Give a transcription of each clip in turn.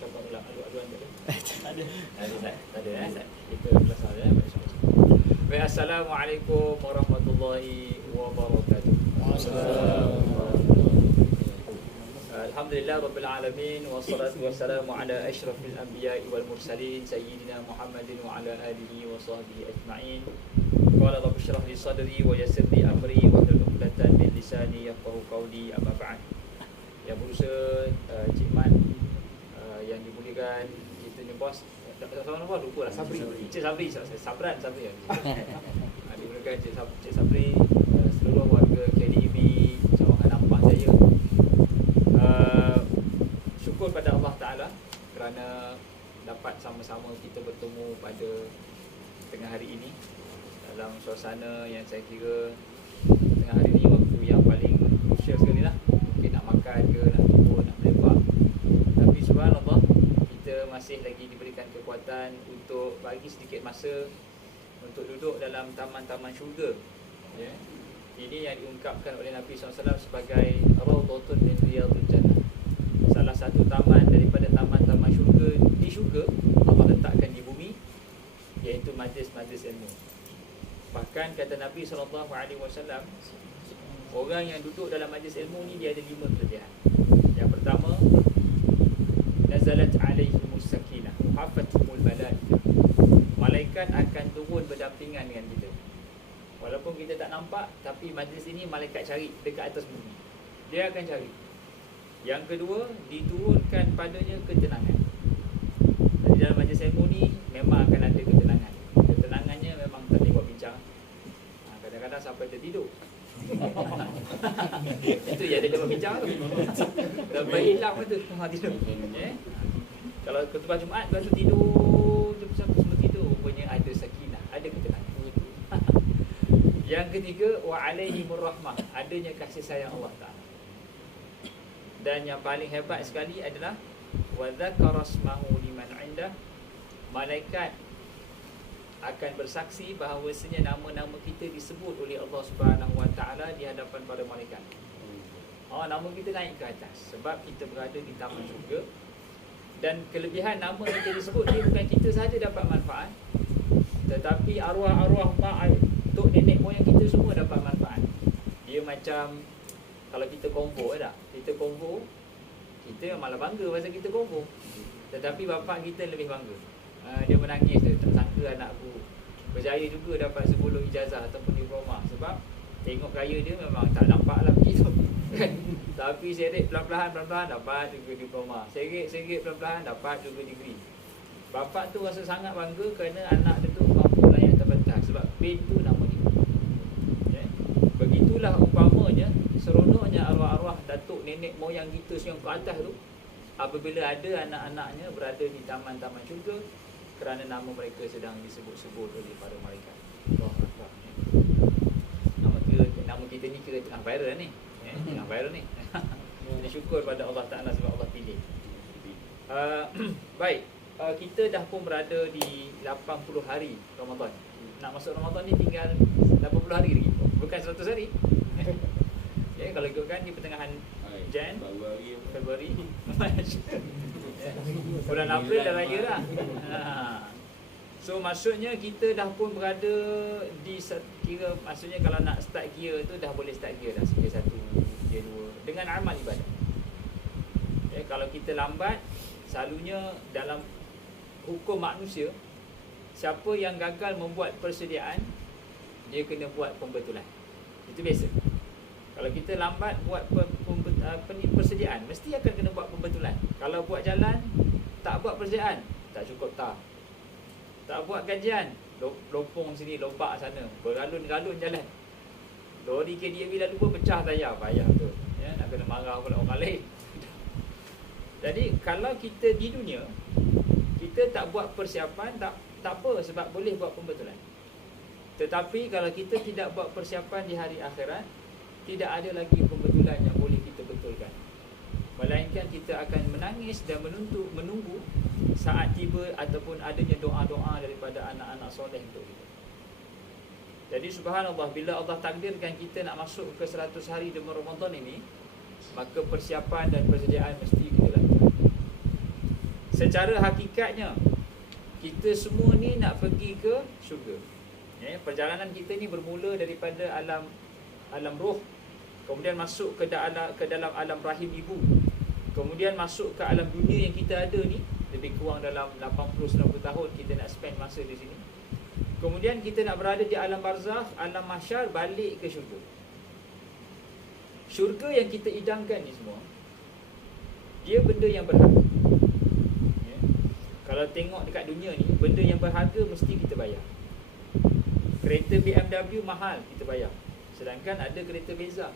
cabang ulang adu-aduan tak ada? Tak ada. Tak ada Ustaz. Kita kelas saja baik-baik. Baik, assalamualaikum warahmatullahi wabarakatuh. Alhamdulillah rabbil alamin wassalatu wassalamu ala asyrafil anbiya'i wal mursalin sayyidina Muhammadin wa ala alihi wa sahbihi ajma'in. Qala rabbi shrah li sadri wa yassir li amri wa hlul 'uqdatam min lisani yafqahu qawli, amma ba'd. Yang berusaha Cik Man, yang dimuliakan kita ni bos, sama nama lupa lah, Sabri, Cik Sabri, Sabran Sabri ya. Dimuliakan Cik Sabri, seluruh warga KDEB Cawangan Ampas Jaya. Syukur pada Allah Ta'ala kerana dapat sama-sama kita bertemu pada tengah hari ini dalam suasana yang saya kira tengah hari ini waktu yang paling krusial sekali lah. Mungkin nak makan ke, nak tunggu, nak melepak. Tapi subhanallah, kita masih lagi diberikan kekuatan untuk bagi sedikit masa untuk duduk dalam taman-taman syurga, ya. Ini yang diungkapkan oleh Nabi SAW sebagai Raudhatun min Riyadhil Jannah. Salah satu taman daripada taman-taman syurga di syurga Allah letakkan di bumi, iaitu majlis-majlis ilmu. Bahkan kata Nabi SAW, orang yang duduk dalam majlis ilmu ni dia ada 5 kelebihan. Yang pertama, nazalat alaihimus sakinah hafathumul malaikah. Malaikat akan turun berdampingan dengan kita. Walaupun kita tak nampak, tapi majlis ini malaikat cari dekat atas bumi. Dia akan cari. Yang kedua, diturunkan padanya ketenangan. Jadi dalam majlis ilmu ni memang akan ada ketenangan. Ketenangannya memang tak boleh buat bincang. Kadang-kadang sampai tertidur. Itu yang dia buat bincang tu. Sampai hilang tu tidur. Kalau khutbah Jumaat lepas tu tidur, semua tidur, rupanya ada sakinah, ada ketenangan. Yang ketiga, wa alaihimur rahmah, adanya kasih sayang Allah Ta'ala. Dan yang paling hebat sekali adalah wa dzakara ismahu liman 'indah, malaikat akan bersaksi bahawasanya nama-nama kita disebut oleh Allah Subhanahu Wa Ta'ala di hadapan para malaikat. Nama kita naik ke atas sebab kita berada di taman syurga. Dan kelebihan nama yang kita disebut ni bukan kita sahaja dapat manfaat, tetapi arwah-arwah mak, tok, nenek moyang kita semua dapat manfaat. Dia macam kalau kita konvo tak? Kita konvo, kita malah bangga pasal kita konvo. Tetapi bapak kita lebih bangga. Dia menangis, dia tak sangka anakku berjaya juga dapat 10 ijazah ataupun diploma. Sebab tengok gaya dia memang tak nampak lah begitu kan? Tapi seret perlahan-lahan dapat juga diploma, seret perlahan-lahan dapat juga degree. Bapak tu rasa sangat bangga kerana anak dia tu mampu layak terbatas. Sebab PIN tu nama dia, ya? Begitulah umpamanya seronoknya arwah-arwah datuk nenek moyang kita yang ke atas tu apabila ada anak-anaknya berada di taman-taman syurga kerana nama mereka sedang disebut-sebut oleh para malaikat. Nama kita ni kira tengah viral ni, ya? Tengah viral ni. Jadi syukur pada Allah Ta'ala sebab Allah pilih. Baik, kita dah pun berada di 80 hari Ramadan. Nak masuk Ramadan ni tinggal 80 hari lagi, bukan 100 hari. Ya, kalau ikutkan di pertengahan Februari, bulan April dah raya dah. So maksudnya kita dah pun berada di kira, maksudnya kalau nak start gear tu dah boleh start gear dah, gear 1, gear 2 dengan amal ibadah. Ya, kalau kita lambat, selalunya dalam hukum manusia, siapa yang gagal membuat persediaan, dia kena buat pembetulan. Itu biasa. Kalau kita lambat buat persediaan, mesti akan kena buat pembetulan. Kalau buat jalan, tak buat persediaan, tak cukup tak buat kajian, lopong sini, lompak sana, bergalun-galun jalan. Lori KDEB lalu pun pecah tayar, payah tu, ya, nak kena marah pula orang lain. Jadi kalau kita di dunia kita tak buat persiapan, tak apa, sebab boleh buat pembetulan. Tetapi kalau kita tidak buat persiapan di hari akhirat, tidak ada lagi pembetulan yang boleh kita betulkan. Melainkan kita akan menangis dan menunggu saat tiba ataupun adanya doa-doa daripada anak-anak soleh untuk kita. Jadi subhanallah, bila Allah takdirkan kita nak masuk ke 100 hari di Ramadan ini, maka persiapan dan persediaan mesti kita lakukan. secara hakikatnya kita semua ni nak pergi ke syurga. Perjalanan kita ni bermula daripada alam roh, kemudian masuk ke dalam alam rahim ibu, kemudian masuk ke alam dunia yang kita ada ni, lebih kurang dalam 80-90 tahun kita nak spend masa di sini. Kemudian kita nak berada di alam barzakh, alam mahsyar, balik ke syurga. Syurga yang kita idamkan ni semua, dia benda yang berharga. Kalau tengok dekat dunia ni, benda yang berharga mesti kita bayar. Kereta BMW mahal, kita bayar. Sedangkan ada kereta Beza.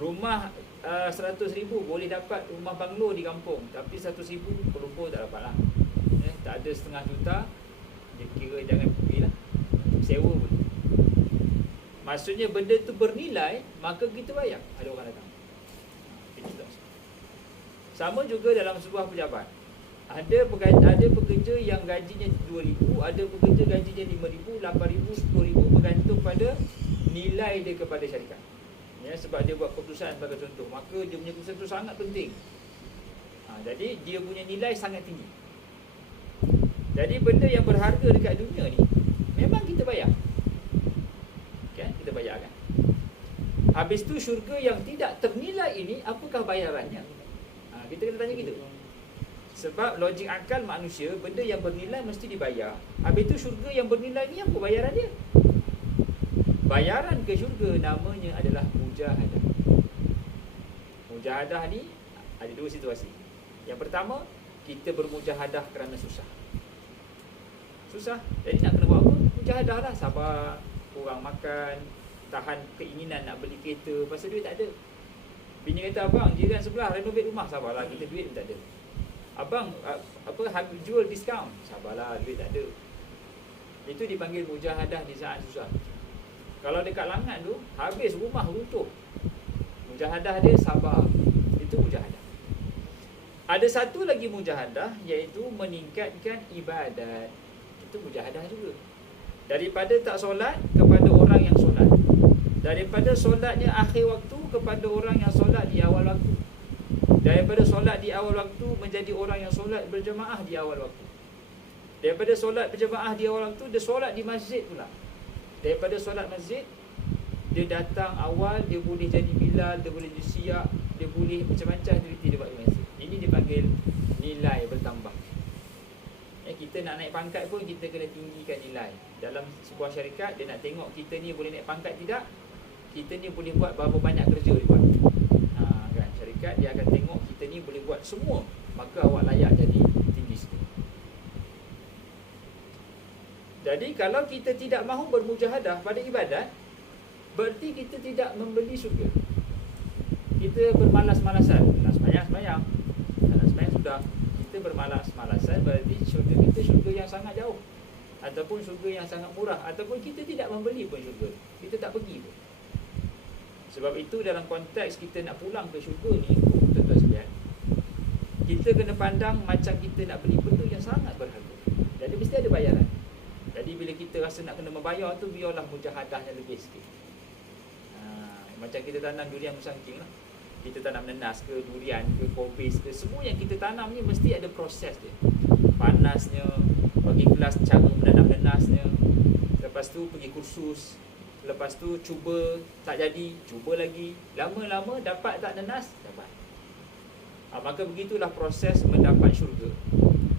Rumah 100,000 boleh dapat rumah banglo di kampung, tapi 100,000 Kuala tak dapat lah. Tak ada 500,000 juta, dia kira jangan pergilah, sewa pun. Maksudnya benda tu bernilai, maka kita bayar. Ada orang datang. Sama juga dalam sebuah pejabat. Ada pekerja yang gajinya 2,000, ada pekerja gajinya 5,000, 8,000, 10,000, bergantung pada nilai dia kepada syarikat. Sebab dia buat keputusan sebagai contoh, maka dia punya keputusan itu sangat penting. Jadi dia punya nilai sangat tinggi. Jadi benda yang berharga dekat dunia ni memang kita bayar. Kan? Kita bayar kan? Habis tu syurga yang tidak ternilai ini, apakah bayarannya? Kita kena tanya gitu. Sebab logik akal manusia, benda yang bernilai mesti dibayar. Habis tu syurga yang bernilai ni apa bayaran dia? Bayaran ke syurga namanya adalah mujahadah. Mujahadah ni ada dua situasi. Yang pertama, kita bermujahadah kerana susah. Susah, jadi nak kena buat apa? Mujahadah lah, sabar, kurang makan, tahan keinginan nak beli kereta, pasal duit tak ada. Bini kata, abang, jiran sebelah renovate rumah, sabarlah, kita duit pun tak ada. Abang, jual diskaun, sabarlah, duit tak ada. Itu dipanggil mujahadah di saat susah. Kalau dekat Langat tu, habis rumah runtuh, mujahadah dia sabar. Itu mujahadah. Ada satu lagi mujahadah, iaitu meningkatkan ibadat. Itu mujahadah juga. Daripada tak solat kepada orang yang solat, daripada solatnya akhir waktu kepada orang yang solat di awal waktu, daripada solat di awal waktu menjadi orang yang solat berjemaah di awal waktu, daripada solat berjemaah di awal waktu dia solat di masjid pula, daripada solat masjid dia datang awal, dia boleh jadi Bilal, dia boleh jadi Syiah, dia boleh macam-macam aktiviti dia buat di masjid. Ini dipanggil nilai bertambah. Kita nak naik pangkat pun kita kena tinggikan nilai. Dalam sebuah syarikat, dia nak tengok kita ni boleh naik pangkat tidak, kita ni boleh buat berapa banyak kerja dia buat. Kan? Syarikat dia akan tengok kita ni boleh buat semua, maka awak layak jadi tinggi sikit. Jadi kalau kita tidak mahu bermujahadah pada ibadat, berarti kita tidak membeli syurga. Kita bermalas-malasan, nak sembahyang, nak sembahyang sudah, kita bermalas-malasan, berarti syurga kita syurga yang sangat jauh, ataupun syurga yang sangat murah, ataupun kita tidak membeli pun syurga, kita tak pergi pun. Sebab itu dalam konteks kita nak pulang ke syurga ni, tuan-tuan sekalian, kita kena pandang macam kita nak beli benda yang sangat berharga. Jadi mesti ada bayaran. Jadi bila kita rasa nak kena membayar tu, biarlah mujahadahnya lebih sikit. Macam kita tanam durian musangking lah. Kita tanam nenas ke, durian ke, kobis ke, semua yang kita tanam ni mesti ada proses dia. Panasnya, bagi kelas cara menanam nenasnya, lepas tu pergi kursus, lepas tu cuba tak jadi, cuba lagi, lama-lama dapat tak nenas? Dapat. Maka begitulah proses mendapat syurga.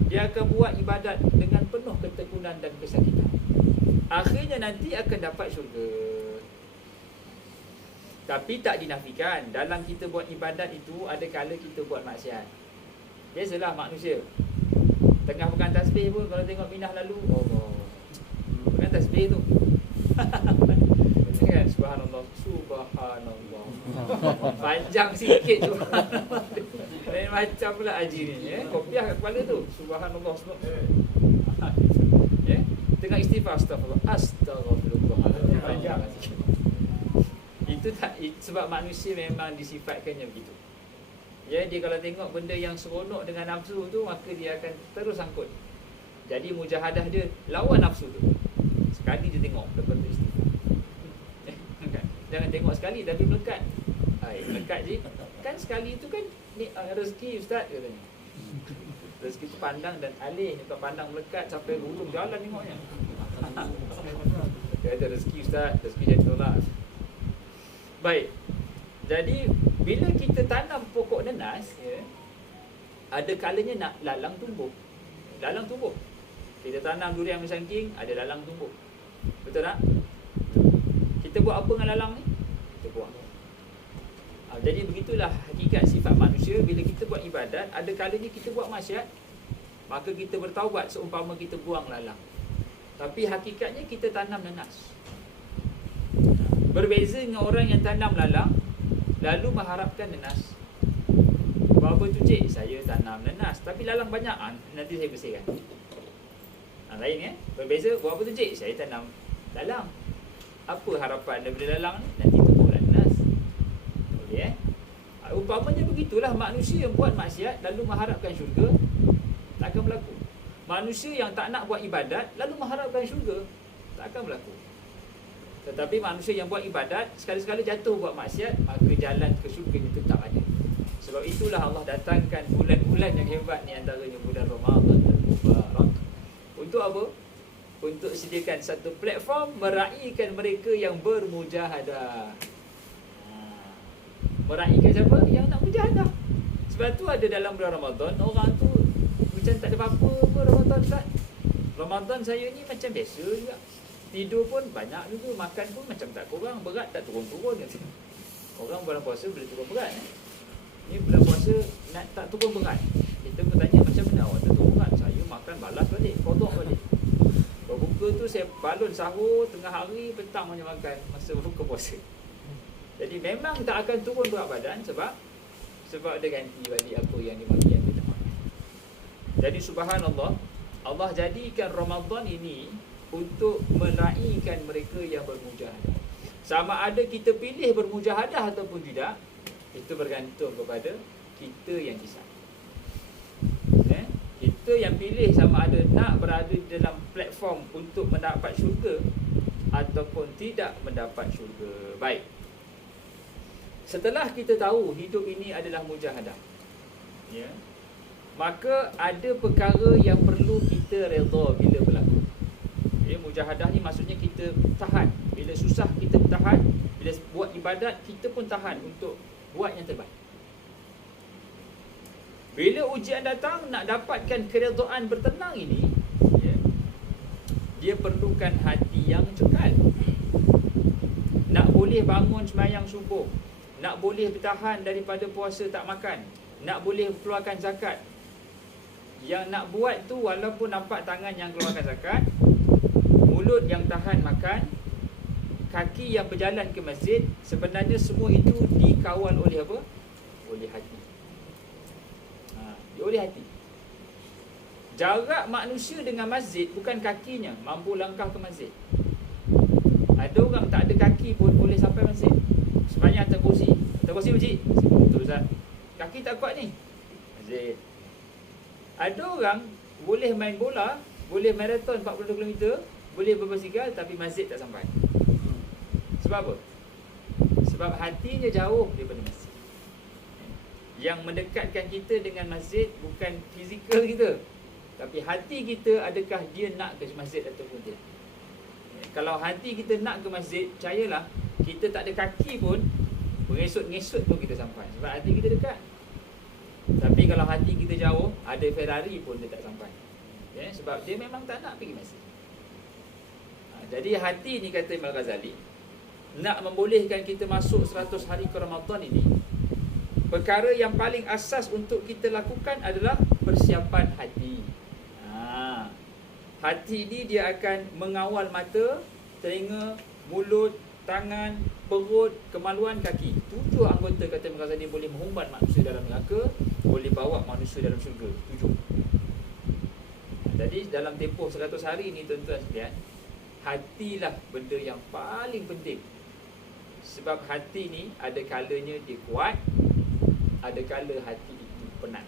Dia akan buat ibadat dengan penuh ketekunan dan kesakitan. Akhirnya nanti akan dapat syurga. Tapi tak dinafikan, dalam kita buat ibadat itu ada kala kita buat maksiat. Biasalah manusia. Tengah pegang tasbih pun kalau tengok minah lalu, Allah, pegang tasbih tu. Kan? Subhanallah, subhanallah. Panjang sikit subhanallah. Lain macam pula haji ni, kopiah kat kepala tu. Subhanallah, subhanallah. Tengah istighfar, astagfirullah. Panjang sikit. Itu tak, sebab manusia memang disifatkannya begitu. Dia kalau tengok benda yang seronok dengan nafsu tu, maka dia akan terus sangkut. Jadi mujahadah dia lawan nafsu tu. Sekali dia tengok, lepas tu istighfar. Jangan tengok sekali tapi melekat. Melekat je. Kan sekali tu kan ni rezeki ustaz katanya. Rezeki tu pandang dan alih, bukan pandang melekat sampai hujung jalan tengoknya. Dia ada rezeki ustaz, rezeki jadi tolak. Baik. Jadi bila kita tanam pokok nenas, ada kalanya nak lalang tumbuh. Lalang tumbuh. Kita tanam durian mesangking, ada lalang tumbuh. Betul tak? Kita buat apa dengan lalang ni? Kita buang. Jadi begitulah hakikat sifat manusia. Bila kita buat ibadat, ada kalanya kita buat maksiat, maka kita bertaubat seumpama kita buang lalang. Tapi hakikatnya kita tanam nenas. Berbeza dengan orang yang tanam lalang lalu mengharapkan nenas. Buat apa tu cik? Saya tanam nenas tapi lalang banyak, nanti saya bersihkan. Lain berbeza. Buat apa tu cik? Saya tanam lalang. Apa harapan daripada lalang ni? Nanti tumbuhlah nenas. Boleh umpamanya begitulah manusia yang buat maksiat lalu mengharapkan syurga, tak akan berlaku. Manusia yang tak nak buat ibadat lalu mengharapkan syurga, tak akan berlaku. Tetapi manusia yang buat ibadat, sekali-sekala jatuh buat maksiat, maka jalan ke syurga itu tetap ada. Sebab itulah Allah datangkan bulan-bulan yang hebat ni, antaranya bulan Ramadan dan Mubarak. Untuk apa? Untuk sediakan satu platform meraihkan mereka yang bermujahadah. Meraihkan siapa? Yang nak mujahadah. Sebab tu ada dalam bulan Ramadan, orang tu macam tak ada apa-apa Ramadan tak. Ramadan saya ni macam biasa juga. Tidur pun banyak juga, makan pun macam tak kurang, berat tak turun-turun. Orang bulan puasa boleh turun berat. Ni bulan puasa nak tak turun berat. Kita pun tanya macam mana awak tak turun berat? Saya makan balas balik, kodok balik. Berbuka tu saya balun sahur, tengah hari, petang banyak makan masa berbuka puasa. Jadi memang tak akan turun berat badan sebab dia ganti balik apa yang dia tak makan. Jadi subhanallah, Allah jadikan Ramadan ini untuk meraihkan mereka yang bermujahadah. Sama ada kita pilih bermujahadah ataupun tidak, itu bergantung kepada kita yang decide. Kita yang pilih sama ada nak berada di dalam platform untuk mendapat syurga ataupun tidak mendapat syurga. Baik. Setelah kita tahu hidup ini adalah mujahadah, maka ada perkara yang perlu kita redha bila berlaku. Mujahadah ni maksudnya kita tahan. Bila susah kita tahan, bila buat ibadat kita pun tahan untuk buat yang terbaik. Bila ujian datang, nak dapatkan keredaan bertenang ini, dia perlukan hati yang cekal. Nak boleh bangun sembahyang subuh, nak boleh bertahan daripada puasa tak makan, nak boleh keluarkan zakat. Yang nak buat tu walaupun nampak tangan yang keluarkan zakat, mulut yang tahan makan, kaki yang berjalan ke masjid, sebenarnya semua itu dikawal oleh apa? Oleh hati. Oleh hati. Jarak manusia dengan masjid bukan kakinya mampu langkah ke masjid. Ada orang tak ada kaki pun boleh sampai masjid. Sembahyang atas kursi. Atas kursi masjid. Betul Ustaz. Kaki tak kuat ni. Masjid. Ada orang boleh main bola, boleh maraton 42 km, boleh berbasikal tapi masjid tak sampai. Sebab apa? Sebab hatinya jauh daripada masjid. Yang mendekatkan kita dengan masjid bukan fizikal kita, tapi hati kita, adakah dia nak ke masjid ataupun tidak. Kalau hati kita nak ke masjid, percayalah, kita tak ada kaki pun, mengesut-ngesut pun kita sampai. Sebab hati kita dekat. Tapi kalau hati kita jauh, ada Ferrari pun dia tak sampai. Sebab dia memang tak nak pergi masjid. Jadi hati ni, kata Imam Ghazali, nak membolehkan kita masuk 100 hari ke Ramadan ini, perkara yang paling asas untuk kita lakukan adalah persiapan hati. Hati ni dia akan mengawal mata, telinga, mulut, tangan, perut, kemaluan, kaki. 7 anggota, kata Imam Ghazali, boleh mengumbat manusia dalam neraka, boleh bawa manusia dalam syurga. 7. Jadi dalam tempoh 100 hari ni, tuan-tuan sekalian, hatilah benda yang paling penting. Sebab hati ni ada kalanya dia kuat, ada kala hati itu penat.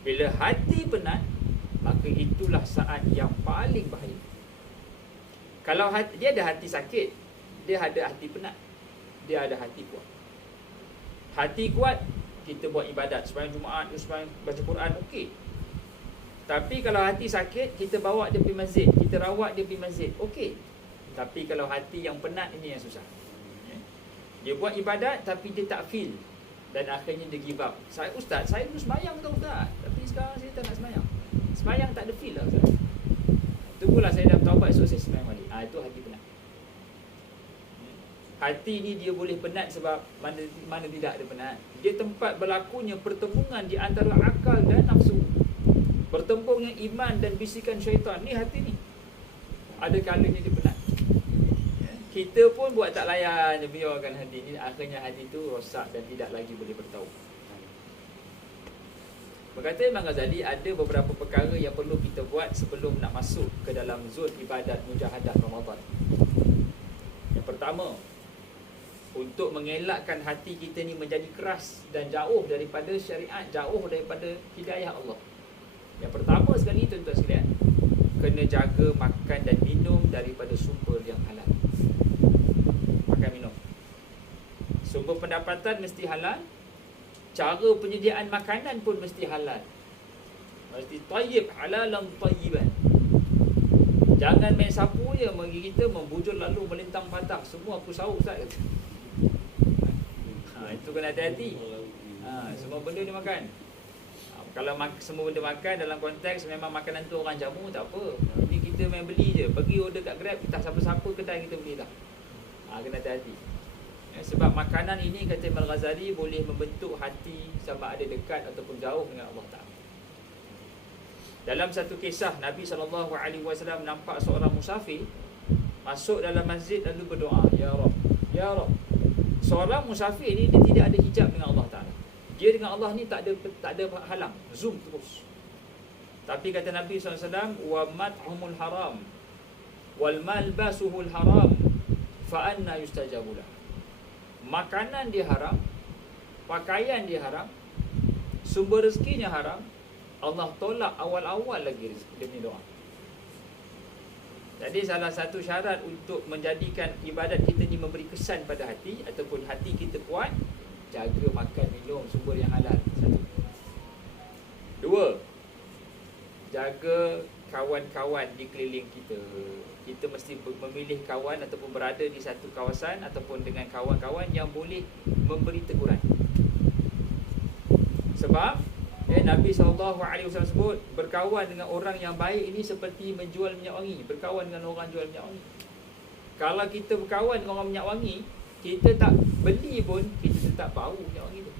Bila hati penat, maka itulah saat yang paling bahaya. Kalau hati, dia ada hati sakit, dia ada hati penat, dia ada hati kuat. Hati kuat, kita buat ibadat, sembahyang Jumaat, sembahyang baca Quran, okey. Tapi kalau hati sakit, kita bawa dia pergi masjid, kita rawat dia pergi masjid, okey. Tapi kalau hati yang penat, ini yang susah. Dia buat ibadat tapi dia tak feel, dan akhirnya dia give up. Saya, ustaz, saya dulu sembahyang tau ustaz, tapi sekarang saya tak nak sembahyang. Sembahyang tak ada feel lah ustaz. Tunggulah saya dah taubat, esok saya sembahyang balik. Itu hati penat. Hati ni dia boleh penat sebab mana tidak ada penat. Dia tempat berlakunya pertemuan di antara akal dan nafsu. Bertempurnya iman dan bisikan syaitan. Ni hati ni. Ada kalanya dia penat. Kita pun buat tak layan, biarkan hati ni. Akhirnya hati tu rosak dan tidak lagi boleh bertahu. Berkata Imam Ghazali, ada beberapa perkara yang perlu kita buat sebelum nak masuk ke dalam zon ibadat mujahadah Ramadan. Yang pertama, untuk mengelakkan hati kita ni menjadi keras dan jauh daripada syariat, jauh daripada hidayah Allah. Yang pertama sekali, tuan-tuan sekalian, kena jaga makan dan minum daripada sumber yang halal. Makan minum, sumber pendapatan mesti halal. Cara penyediaan makanan pun mesti halal. Mesti tayyib, halalan tayyiban. Jangan main sapu je bagi kita, membujur lalu melintang patah. Semua aku sahur ustaz kata. Itu kena hati-hati. Semua benda dia makan. Kalau semua benda makan dalam konteks memang makanan tu orang jamu, tak apa. Ini kita main beli je. Pergi order kat Grab, kita siapa-siapa kedai kita beli tak. Kena hati-hati. Sebab makanan ini, kata Imam Ghazali, boleh membentuk hati sama ada dekat ataupun jauh dengan Allah Ta'ala. Dalam satu kisah, Nabi SAW nampak seorang musafir masuk dalam masjid lalu berdoa, Ya Rabb, Ya Rabb. Seorang musafir ni dia tidak ada hijab dengan Allah Ta'ala. Dia dengan Allah ni tak ada halang, zoom terus. Tapi kata Nabi SAW, wa mat'umul haram wal malbasuhul haram fa anna yustajabu lah. Makanan dia haram, pakaian dia haram, sumber rezekinya haram. Allah tolak awal-awal lagi rezeki demi doa. Jadi salah satu syarat untuk menjadikan ibadat kita ni memberi kesan pada hati ataupun hati kita kuat, jaga makan minum sumber yang halal. Satu. Dua, jaga kawan-kawan di keliling kita. Kita mesti memilih kawan ataupun berada di satu kawasan ataupun dengan kawan-kawan yang boleh memberi teguran. Sebab Nabi SAW sebut, berkawan dengan orang yang baik ini seperti menjual minyak wangi. Berkawan dengan orang jual minyak wangi. Kalau kita berkawan dengan orang minyak wangi, kita tak beli pun, kita tetap bau minyak wangi tu.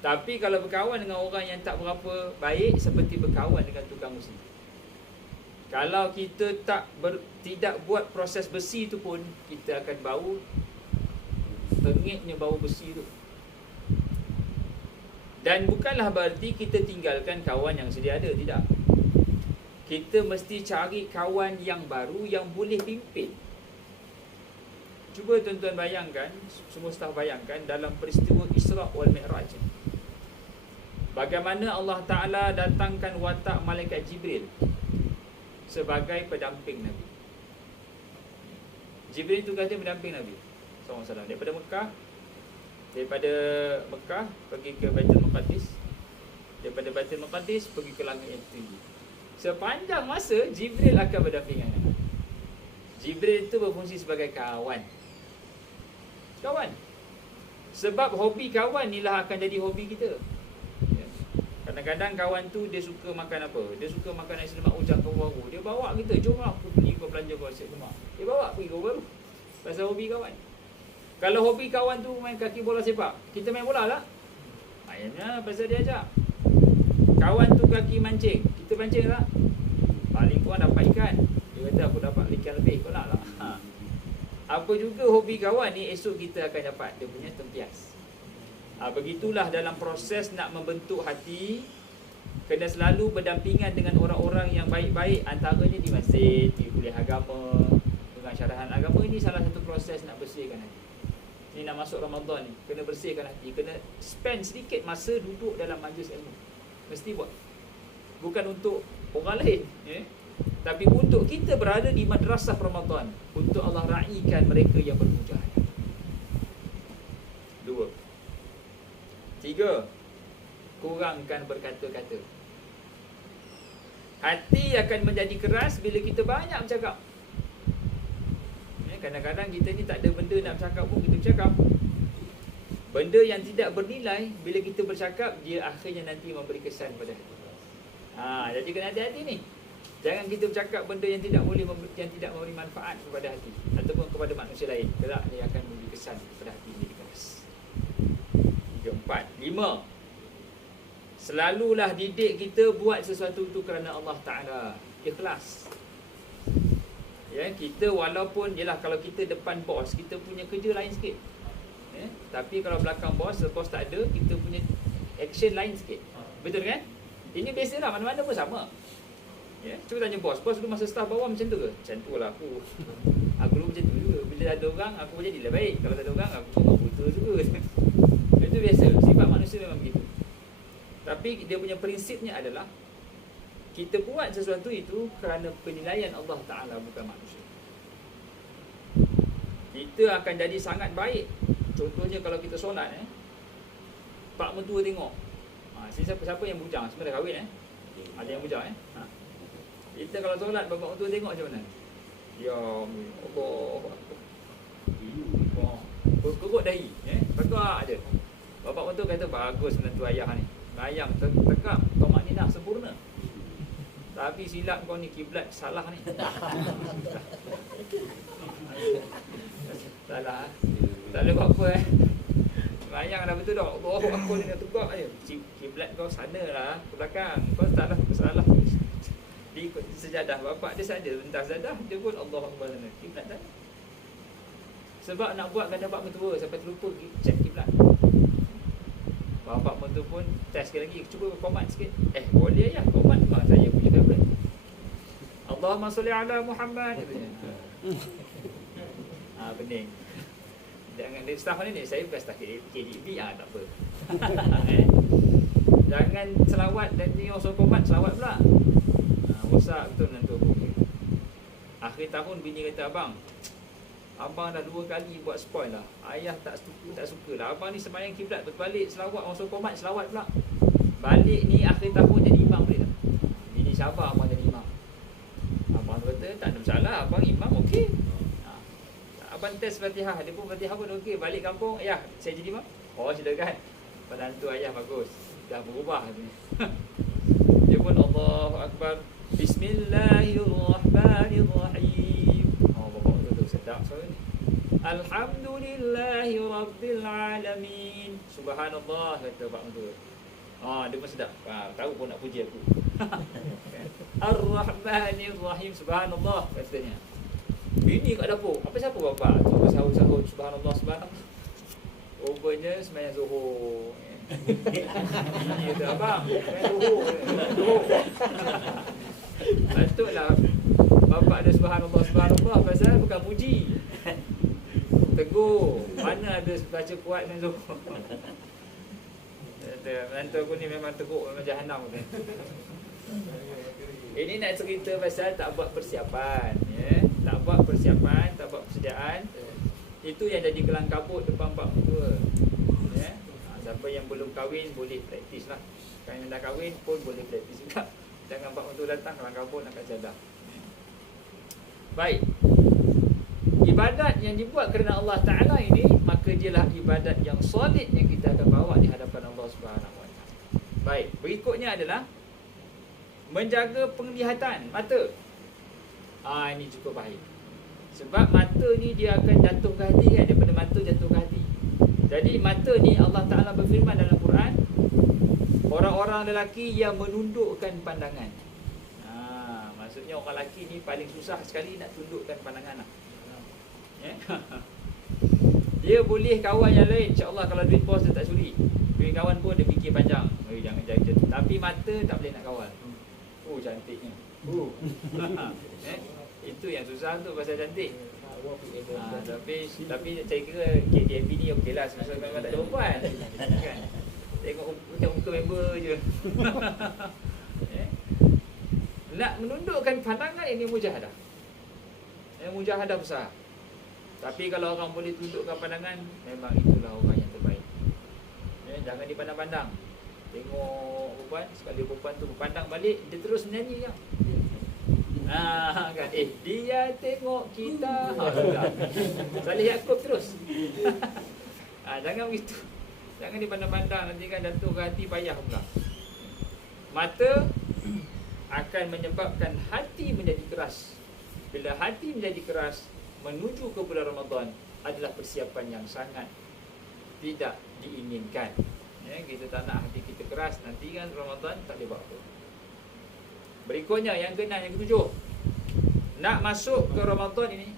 Tapi kalau berkawan dengan orang yang tak berapa baik, seperti berkawan dengan tukang besi. Kalau kita tidak buat proses besi tu pun, kita akan bau tengiknya bau besi tu. Dan bukanlah berarti kita tinggalkan kawan yang sedia ada, tidak. Kita mesti cari kawan yang baru yang boleh pimpin. Cuba tuan-tuan bayangkan, semua staf bayangkan dalam peristiwa Isra' wal Mi'raj. Bagaimana Allah Ta'ala datangkan watak malaikat Jibril sebagai pendamping Nabi. Jibril itu kata pendamping Nabi SAW daripada Mekah pergi ke Baitul Maqdis, daripada Baitul Maqdis pergi ke langit yang tinggi. Sepanjang masa Jibril akan berdampingan dengan Nabi. Jibril itu berfungsi sebagai kawan. Sebab hobi kawan inilah akan jadi hobi kita. Kadang-kadang kawan tu dia suka makan apa? Dia suka makan nasi lemak ujang kau baru. Dia bawa kita, jom lah aku pergi kau belanja kau nasi lemak. Dia bawa pergi kau baru. Pasal hobi kawan. Kalau hobi kawan tu main kaki bola sepak, kita main bola lah. Mainnya pasal dia ajak. Kawan tu kaki mancing, kita mancing lah. Paling kurang dapat ikan. Dia kata aku dapat ikan lebih, kau nak lah. Apa juga hobi kawan ni, esok kita akan dapat dia punya tempias. Begitulah dalam proses nak membentuk hati, kena selalu berdampingan dengan orang-orang yang baik-baik, antaranya di masjid, di kuliah agama, dengan syarahan agama. Ini salah satu proses nak bersihkan hati. Ini nak masuk Ramadan ni, kena bersihkan hati, kena spend sedikit masa duduk dalam majlis ilmu. Mesti buat. Bukan untuk orang lain, tapi untuk kita berada di madrasah Ramadan, untuk Allah raikan mereka yang bermujahadah. Dua, 3, kurangkan berkata-kata. Hati akan menjadi keras bila kita banyak bercakap. Kadang-kadang kita ni tak ada benda nak bercakap pun kita bercakap. Benda yang tidak bernilai, bila kita bercakap, dia akhirnya nanti memberi kesan pada hati. Jadi kena hati-hati ni. Jangan kita bercakap benda yang tidak memberi manfaat kepada hati ataupun kepada manusia lain. Kelak dia akan memberi kesan kepada hati jadi keras. 3, 4, 5. Selalulah didik kita buat sesuatu itu kerana Allah Ta'ala. Ikhlas. Ya, kita walaupun kalau kita depan bos, kita punya kerja lain sikit. Ya, tapi kalau belakang bos tak ada, kita punya action lain sikit. Betul kan? Ini biasalah, mana-mana pun sama. Ya, cuba tanya bos dulu masa staff bawah macam tu ke? Macam tu lah aku. Aku dulu macam tu juga. Bila ada orang, aku pun jadilah baik. Kalau tak ada orang, aku memang buta juga. Itu biasa, sifat manusia memang begitu. Tapi dia punya prinsipnya adalah kita buat sesuatu itu kerana penilaian Allah Ta'ala, bukan manusia. Kita akan jadi sangat baik. Contohnya kalau kita solat, pak mentua tengok. Siapa yang bujang? Semua dah kahwin. Ada yang bujang. Kita kalau solat, bapak mentua tengok macam mana? Ya Allah, kerut dahi, tegak je. Bapak mentua kata, bagus menantu ayah ni, bayang tegak, tomak ni dah sempurna. Tapi silap kau ni, kiblat salah ni. Salah. Tak boleh buat apa Bayang dah betul dah. Allah aku ni tegak je. Kiblat kau sana lah, ke belakang. Kau salah. Di sejadah bapak dia saja, entah sejadah dia pun Allah Akbar sana. Kiblat dah. Sebab nak buat kena bapak mentua sampai terlupa cek kiblat. Bapak mentua pun test sekali lagi, cuba komat sikit. Boleh ya, komat memang saya punya favorite. Allahumma salli ala Muhammad. Pening. Jangan dia staff ni saya bukan staff KDB, tak apa. Jangan selawat dan ni orang komat selawat pula. Rosak betul menantu aku. Akhir tahun bini kata, abang dah 2 kali buat spoil lah. Ayah tak suka lah. Abang ni sembahyang kiblat berbalik selawat, orang suruh komat selawat pula. Balik ni akhir tahun jadi imam boleh tak? Bini sabar abang jadi imam. Abang kata tak ada masalah, abang imam okey. Abang test Fatihah, dia pun Fatihah pun okey. Balik kampung, ayah saya jadi imam. Silakan. Penantu ayah bagus, dah berubah ni. Dia pun Allahu Akbar, Bismillahirrahmanirrahim. Bapak tu sedap suara ni. Alhamdulillahi Rabbil Alamin. Subhanallah, kata Pak Mentua. Dia pun sedap. Tahu pun nak puji aku. Ar-Rahmanir-Rahim. Subhanallah, katanya. Bini kat dapur. Apa siapa bapak? Terus sahur-sahur. Subhanallah, subhanallah. Rupanya sembahyang Zuhur. Bini kata, abang, sembahyang Zuhur. Patutlah bapak ada subhanallah, subhanallah. Pasal bukan puji. Tegur. Mana ada baca kuat dengan Zuhur. Menantu aku ni memang teruk, memang jahanam. Ini nak cerita pasal tak buat persiapan, tak buat persiapan, tak buat persediaan. Itu yang jadi kelang kabut depan pak mentua. Siapa yang belum kahwin boleh praktis lah. Kalau yang dah kahwin pun boleh praktis juga. Jangan pak mentua datang kelang kabut nak jadah. Baik. Ibadat yang dibuat kerana Allah Ta'ala ini, maka dialah ibadat yang solid yang kita akan bawa di hadapan Allah Subhanahu Wa Ta'ala. Baik, berikutnya adalah menjaga penglihatan mata. Ini cukup baik. Sebab mata ni dia akan jatuh ke hati kan, daripada mata jatuh ke hati. Jadi mata ni Allah Ta'ala berfirman dalam Quran, orang-orang lelaki yang menundukkan pandangan. Maksudnya orang lelaki ni paling susah sekali nak tundukkan pandangan lah. Dia boleh kawan yang lain, insya-Allah kalau duit bos dia tak curi. Duit kawan pun dia fikir panjang. Jangan jadi. Tapi mata tak boleh nak kawal. Cantiknya. Itu yang susah tu pasal cantik. Tapi saya kira KDMP ni okeylah, sebab memang tak ada perempuan. Kan? Tengok muka member je. Nak menundukkan pandangan ini mujahadah. Mujahadah besar. Tapi kalau orang boleh tundukkan pandangan, memang itulah orang yang terbaik. Jangan dipandang-pandang. Tengok perempuan, sekali perempuan tu berpandang balik, dia terus menyanyi kan. Kan dia tengok kita. Salih Yaakob terus. Jangan begitu. Jangan dipandang-pandang, nanti kan jatuh ke hati, payah pula. Mata akan menyebabkan hati menjadi keras. Bila hati menjadi keras, menuju ke bulan Ramadan adalah persiapan yang sangat tidak diinginkan. Kita tak nak hati kita keras, nanti kan Ramadan tak boleh buat apa. Berikutnya yang keenam, yang ketujuh, nak masuk ke Ramadan ini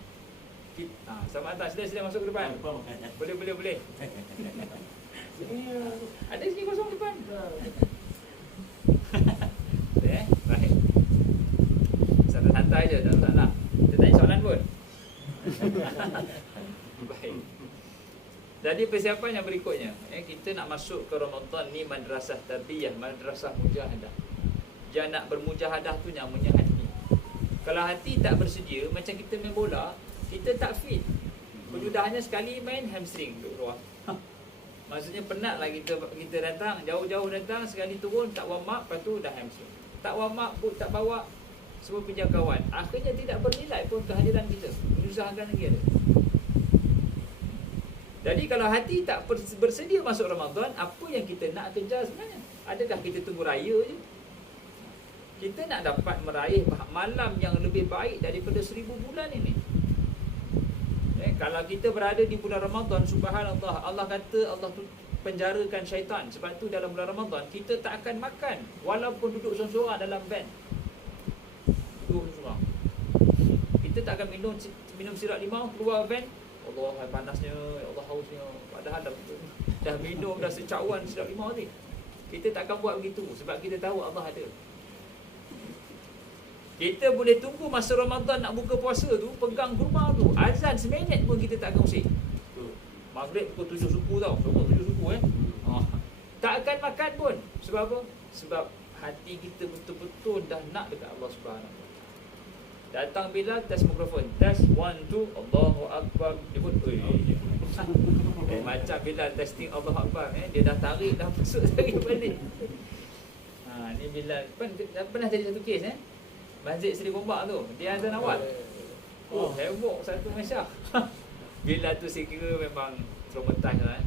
sama atas, sila masuk ke depan. Boleh. Ada sini kosong depan. Baik. Santai je, tak nak. Kita tanya soalan pun. Baik. Jadi persiapan yang berikutnya, kita nak masuk ke Ramadan ni madrasah tarbiyah, madrasah mujahadah. Dia nak bermujahadah tu namanya hati. Kalau hati tak bersedia, macam kita main bola, kita tak fit. Berjudahnya sekali main hamstring duduk luar. Maksudnya penat lah kita datang, jauh-jauh datang, sekali turun tak warm up, lepas tu dah hamstring. Tak warm up, boot tak bawa, semua pinjam kawan. Akhirnya tidak bernilai pun kehadiran kita. Menyusahkan lagi ada. Jadi kalau hati tak bersedia masuk Ramadan, apa yang kita nak kejar sebenarnya? Adakah kita tunggu raya je? Kita nak dapat meraih malam yang lebih baik daripada 1000 bulan ini. Kalau kita berada di bulan Ramadan, subhanallah, Allah kata Allah tu penjarakan syaitan. Sebab tu dalam bulan Ramadan kita tak akan makan walaupun duduk seorang-seorang dalam van. Duduk seorang. Kita tak akan minum sirap limau keluar van. Allah panasnya, ya Allah hausnya. Padahal dah minum dah secawan sirap limau ni. Kita tak akan buat begitu sebab kita tahu Allah ada. Kita boleh tunggu masa Ramadan nak buka puasa tu, pegang kurma tu, azan seminit pun kita tak akan usik. Maghrib pukul 7 suku tau, pukul 7 suku tak akan makan pun. Sebab apa? Sebab hati kita betul-betul dah nak dekat Allah Subhanahu Wa Taala. Datang Bilal, test mikrofon, test 1 2, Allahu Akbar. Dia pun macam Bilal testing Allahu Akbar, dia dah tarik, dah masuk tarik balik. Ni Bilal pernah jadi satu kes Masjid Seri Gombak tu, dia azan awal. Heboh satu Malaysia. Bilal tu saya kira memang traumatized lah.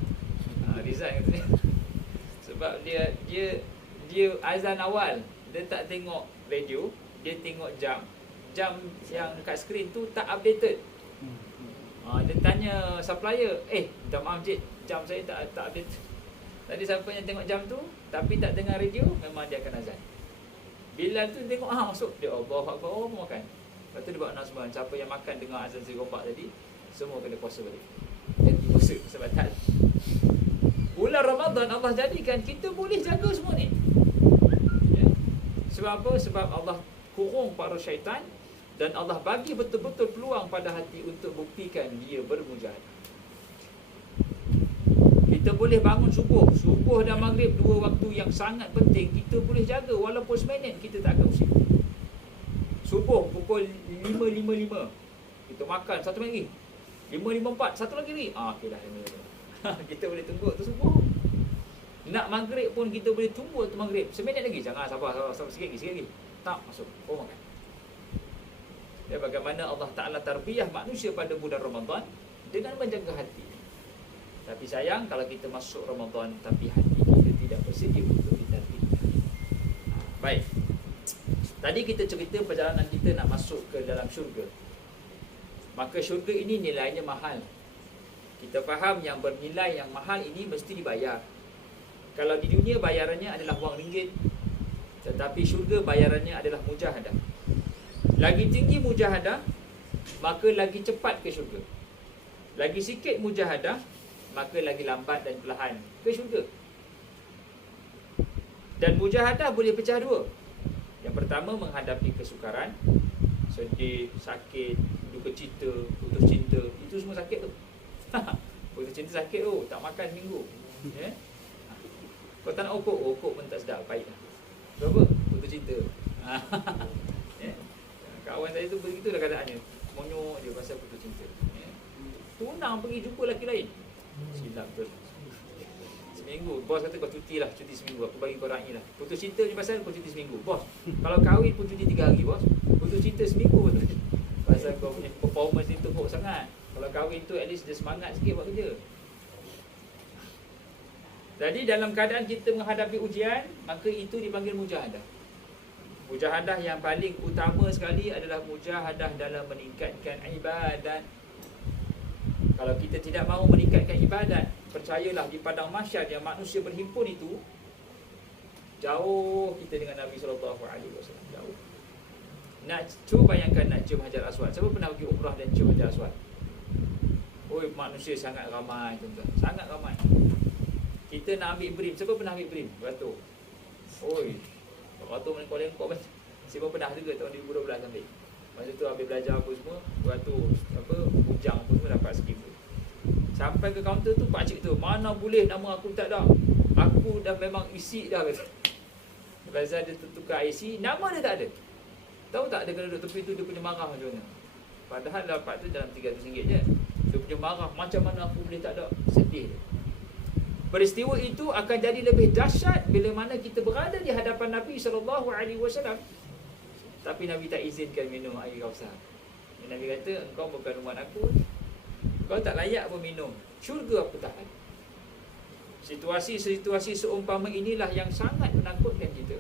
Resign katanya. Sebab dia azan awal, dia tak tengok radio, dia tengok jam. Jam yang dekat skrin tu tak updated. Dia tanya supplier, minta maaf cik, jam saya tak update. Tadi siapa yang tengok jam tu tapi tak dengar radio, memang dia akan azan. Bilal tu tengok masuk, dia Allah Akbar, pun makan. Lepas tu dia buat announcement, siapa yang makan dengar azan Seri Gombak tadi, semua kena puasa balik. Jadi puasa sebab tak. Bulan Ramadan Allah jadikan kita boleh jaga semua ni. Sebab apa? Sebab Allah kurung para syaitan dan Allah bagi betul-betul peluang pada hati untuk buktikan dia bermujahadah. Kita boleh bangun subuh dan maghrib, dua waktu yang sangat penting. Kita boleh jaga walaupun seminit kita tak akan usik. Subuh pukul 5.55 kita makan satu lagi. 5.54 satu lagi ni. Okey dah 5.55. Kita boleh tunggu tu subuh. Nak maghrib pun kita boleh tunggu tu maghrib. Seminit lagi. Jangan sabar sikit lagi. Tak masuk. Makan. Dan bagaimana Allah Ta'ala tarbiyah manusia pada bulan Ramadan dengan menjaga hati. Tapi sayang kalau kita masuk Ramadan tapi hati kita tidak bersedia untuk ditarbiyah. Baik. Tadi kita cerita perjalanan kita nak masuk ke dalam syurga. Maka syurga ini nilainya mahal. Kita faham yang bernilai yang mahal ini mesti dibayar. Kalau di dunia bayarannya adalah wang ringgit, tetapi syurga bayarannya adalah mujahadah. Lagi tinggi mujahadah, maka lagi cepat ke syurga. Lagi sikit mujahadah, maka lagi lambat dan perlahan ke syurga. Dan mujahadah boleh pecah dua. Yang pertama menghadapi kesukaran, sedih, sakit, duka cita, putus cinta, itu semua sakit tu. Putus cinta sakit tu, tak makan minggu. Kau tak nak okok pun tak sedap, pahit lah. Berapa? Putus cinta. Kawan saya tu begitulah keadaannya. Monyok je pasal putus cinta. Tunang pergi jumpa lelaki lain. Silap tu. seminggu. Bos kata kau cuti lah, cuti seminggu. Aku bagi kau ra'i lah. Putus cinta ni pasal kau cuti seminggu. Bos, kalau kahwin pun cuti 3 hari bos. Putus cinta seminggu pun cuti. Pasal kau punya performance ni teruk sangat. Kalau kahwin tu at least dia semangat sikit buat kerja. Jadi dalam keadaan kita menghadapi ujian, maka itu dipanggil mujahadah. Mujahadah yang paling utama sekali adalah mujahadah dalam meningkatkan ibadat. Kalau kita tidak mahu meningkatkan ibadat, percayalah di padang mahsyar yang manusia berhimpun itu, jauh kita dengan Nabi SAW. Jauh. Cuba bayangkan nak cium Hajar Aswad. Siapa pernah pergi umrah dan cium Hajar Aswad? Oi, manusia sangat ramai tuan-tuan. Sangat ramai. Kita nak ambil Ibrahim. Siapa pernah ambil Ibrahim? Beratur. Oi, beratur mana Kuala Lumpur kan? Siapa pernah juga tahun 2012 ambil. Masa tu ambil belajar apa semua, beratur bujang apa semua dapat skip. Sampai ke kaunter tu pakcik tu, mana boleh, nama aku tak ada. Aku dah memang isi dah kata. Lepas dia tukar IC, nama dia tak ada. Tahu tak dia kena duduk tepi tu, dia punya marah macam mana. Padahal dapat tu dalam RM300 je. Dia punya marah, macam mana aku boleh tak ada. Sedih dia. Peristiwa itu akan jadi lebih dahsyat bila mana kita berada di hadapan Nabi SAW. Tapi Nabi tak izinkan minum air Kausar. Nabi kata, engkau bukan umat aku, kau tak layak pun minum. Syurga aku tak ada. Situasi-situasi seumpama inilah yang sangat menakutkan kita.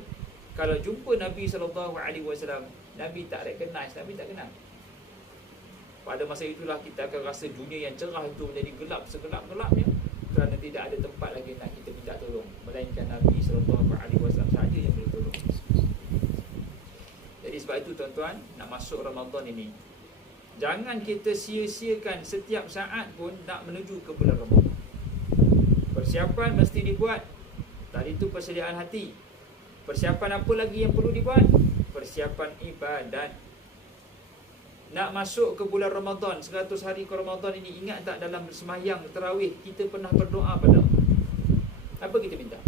Kalau jumpa Nabi SAW, Nabi tak recognize, Nabi tak kenal. Pada masa itulah kita akan rasa dunia yang cerah itu menjadi gelap segelap-gelapnya, kerana tidak ada tempat lagi nak kita minta tolong, melainkan Nabi SAW sahaja yang boleh tolong. Jadi sebab itu tuan-tuan, nak masuk Ramadan ini, jangan kita sia-siakan setiap saat pun nak menuju ke bulan Ramadan. Persiapan mesti dibuat. Tadi itu persediaan hati. Persiapan apa lagi yang perlu dibuat? Persiapan ibadat. Nak masuk ke bulan Ramadan, 100 hari ke Ramadan ini, ingat tak dalam sembahyang tarawih kita pernah berdoa pada Allah? Apa kita minta?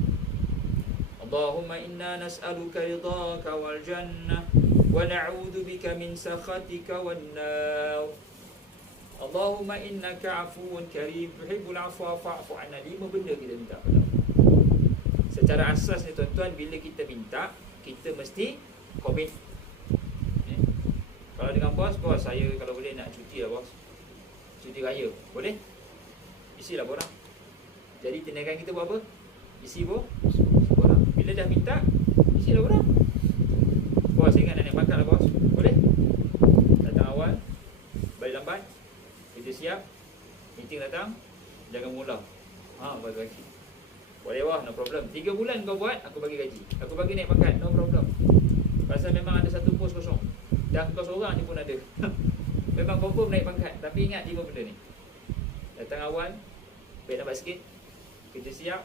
Allahumma inna nas'aluka ridhaka wal jannah wa na'udzu bika min sakhatika wan nar. Allahumma innaka 'afuwun karim tuhibbul 'afwa fa'fu 'anna. 5 benda kita minta pada Allah. Secara asas ni tuan-tuan, bila kita minta, kita mesti komit. Kalau dengan bos, saya kalau boleh nak cuti lah bos. Cuti raya, boleh? Isilah borang. Jadi tindakan kita buat apa? Isi borang. Bila dah minta, isilah borang. Bos, ingat nak naik pangkat lah bos. Boleh? Datang awal, balik lambat, kita siap. Meeting datang, jangan mula. Bagi gaji. Boleh wah, no problem. 3 bulan kau buat, aku bagi gaji. Aku bagi naik pangkat, no problem. Pasal memang ada satu pos kosong. Dah kau seorang je pun ada. Memang confirm naik pangkat. Tapi ingat 5 benda ni. Datang awal, balik lambat sikit, kita siap.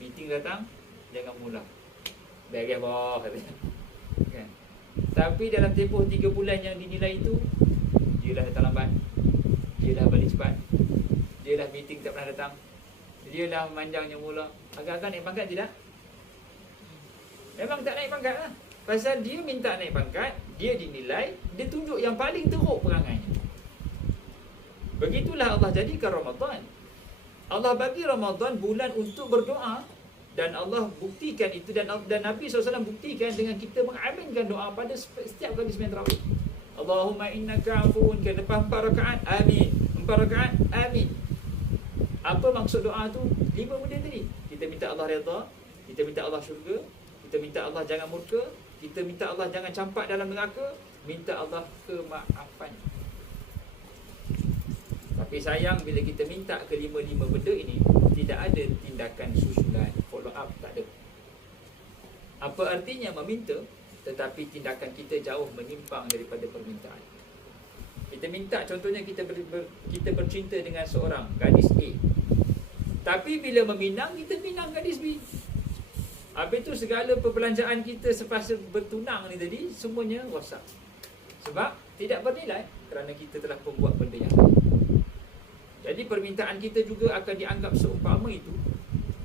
Meeting datang, jangan mula. Beres bawah katanya. Kan? Tapi dalam tempoh 3 bulan yang dinilai itu, dia dah datang lambat, dia dah balik cepat, dia dah meeting tak pernah datang, dia dah manjangnya mula. Agak-agak naik pangkat tidak? Memang tak naik pangkat lah. Pasal dia minta naik pangkat, dia dinilai, dia tunjuk yang paling teruk perangainya. Begitulah Allah jadikan Ramadan. Allah bagi Ramadan bulan untuk berdoa. Dan Allah buktikan itu, dan Nabi SAW buktikan dengan kita mengaminkan doa pada setiap kali sembahyang tarawih. Allahumma innaka afuwun, kan lepas 4 rakaat, amin. 4 rakaat, amin. Apa maksud doa tu? 5 benda tadi. Kita minta Allah redha, kita minta Allah syurga, kita minta Allah jangan murka, kita minta Allah jangan campak dalam neraka, minta Allah kemaafan. Tapi sayang bila kita minta ke 5 benda ini, tidak ada tindakan susulan, follow up, tak ada. Apa artinya meminta tetapi tindakan kita jauh menyimpang daripada permintaan. Kita minta, contohnya kita bercinta dengan seorang gadis A, tapi bila meminang, kita minang gadis B. Habis tu segala perbelanjaan kita sepasa bertunang ni tadi, semuanya rosak. Sebab tidak bernilai kerana kita telah membuat benda yang lain. Jadi permintaan kita juga akan dianggap seumpama itu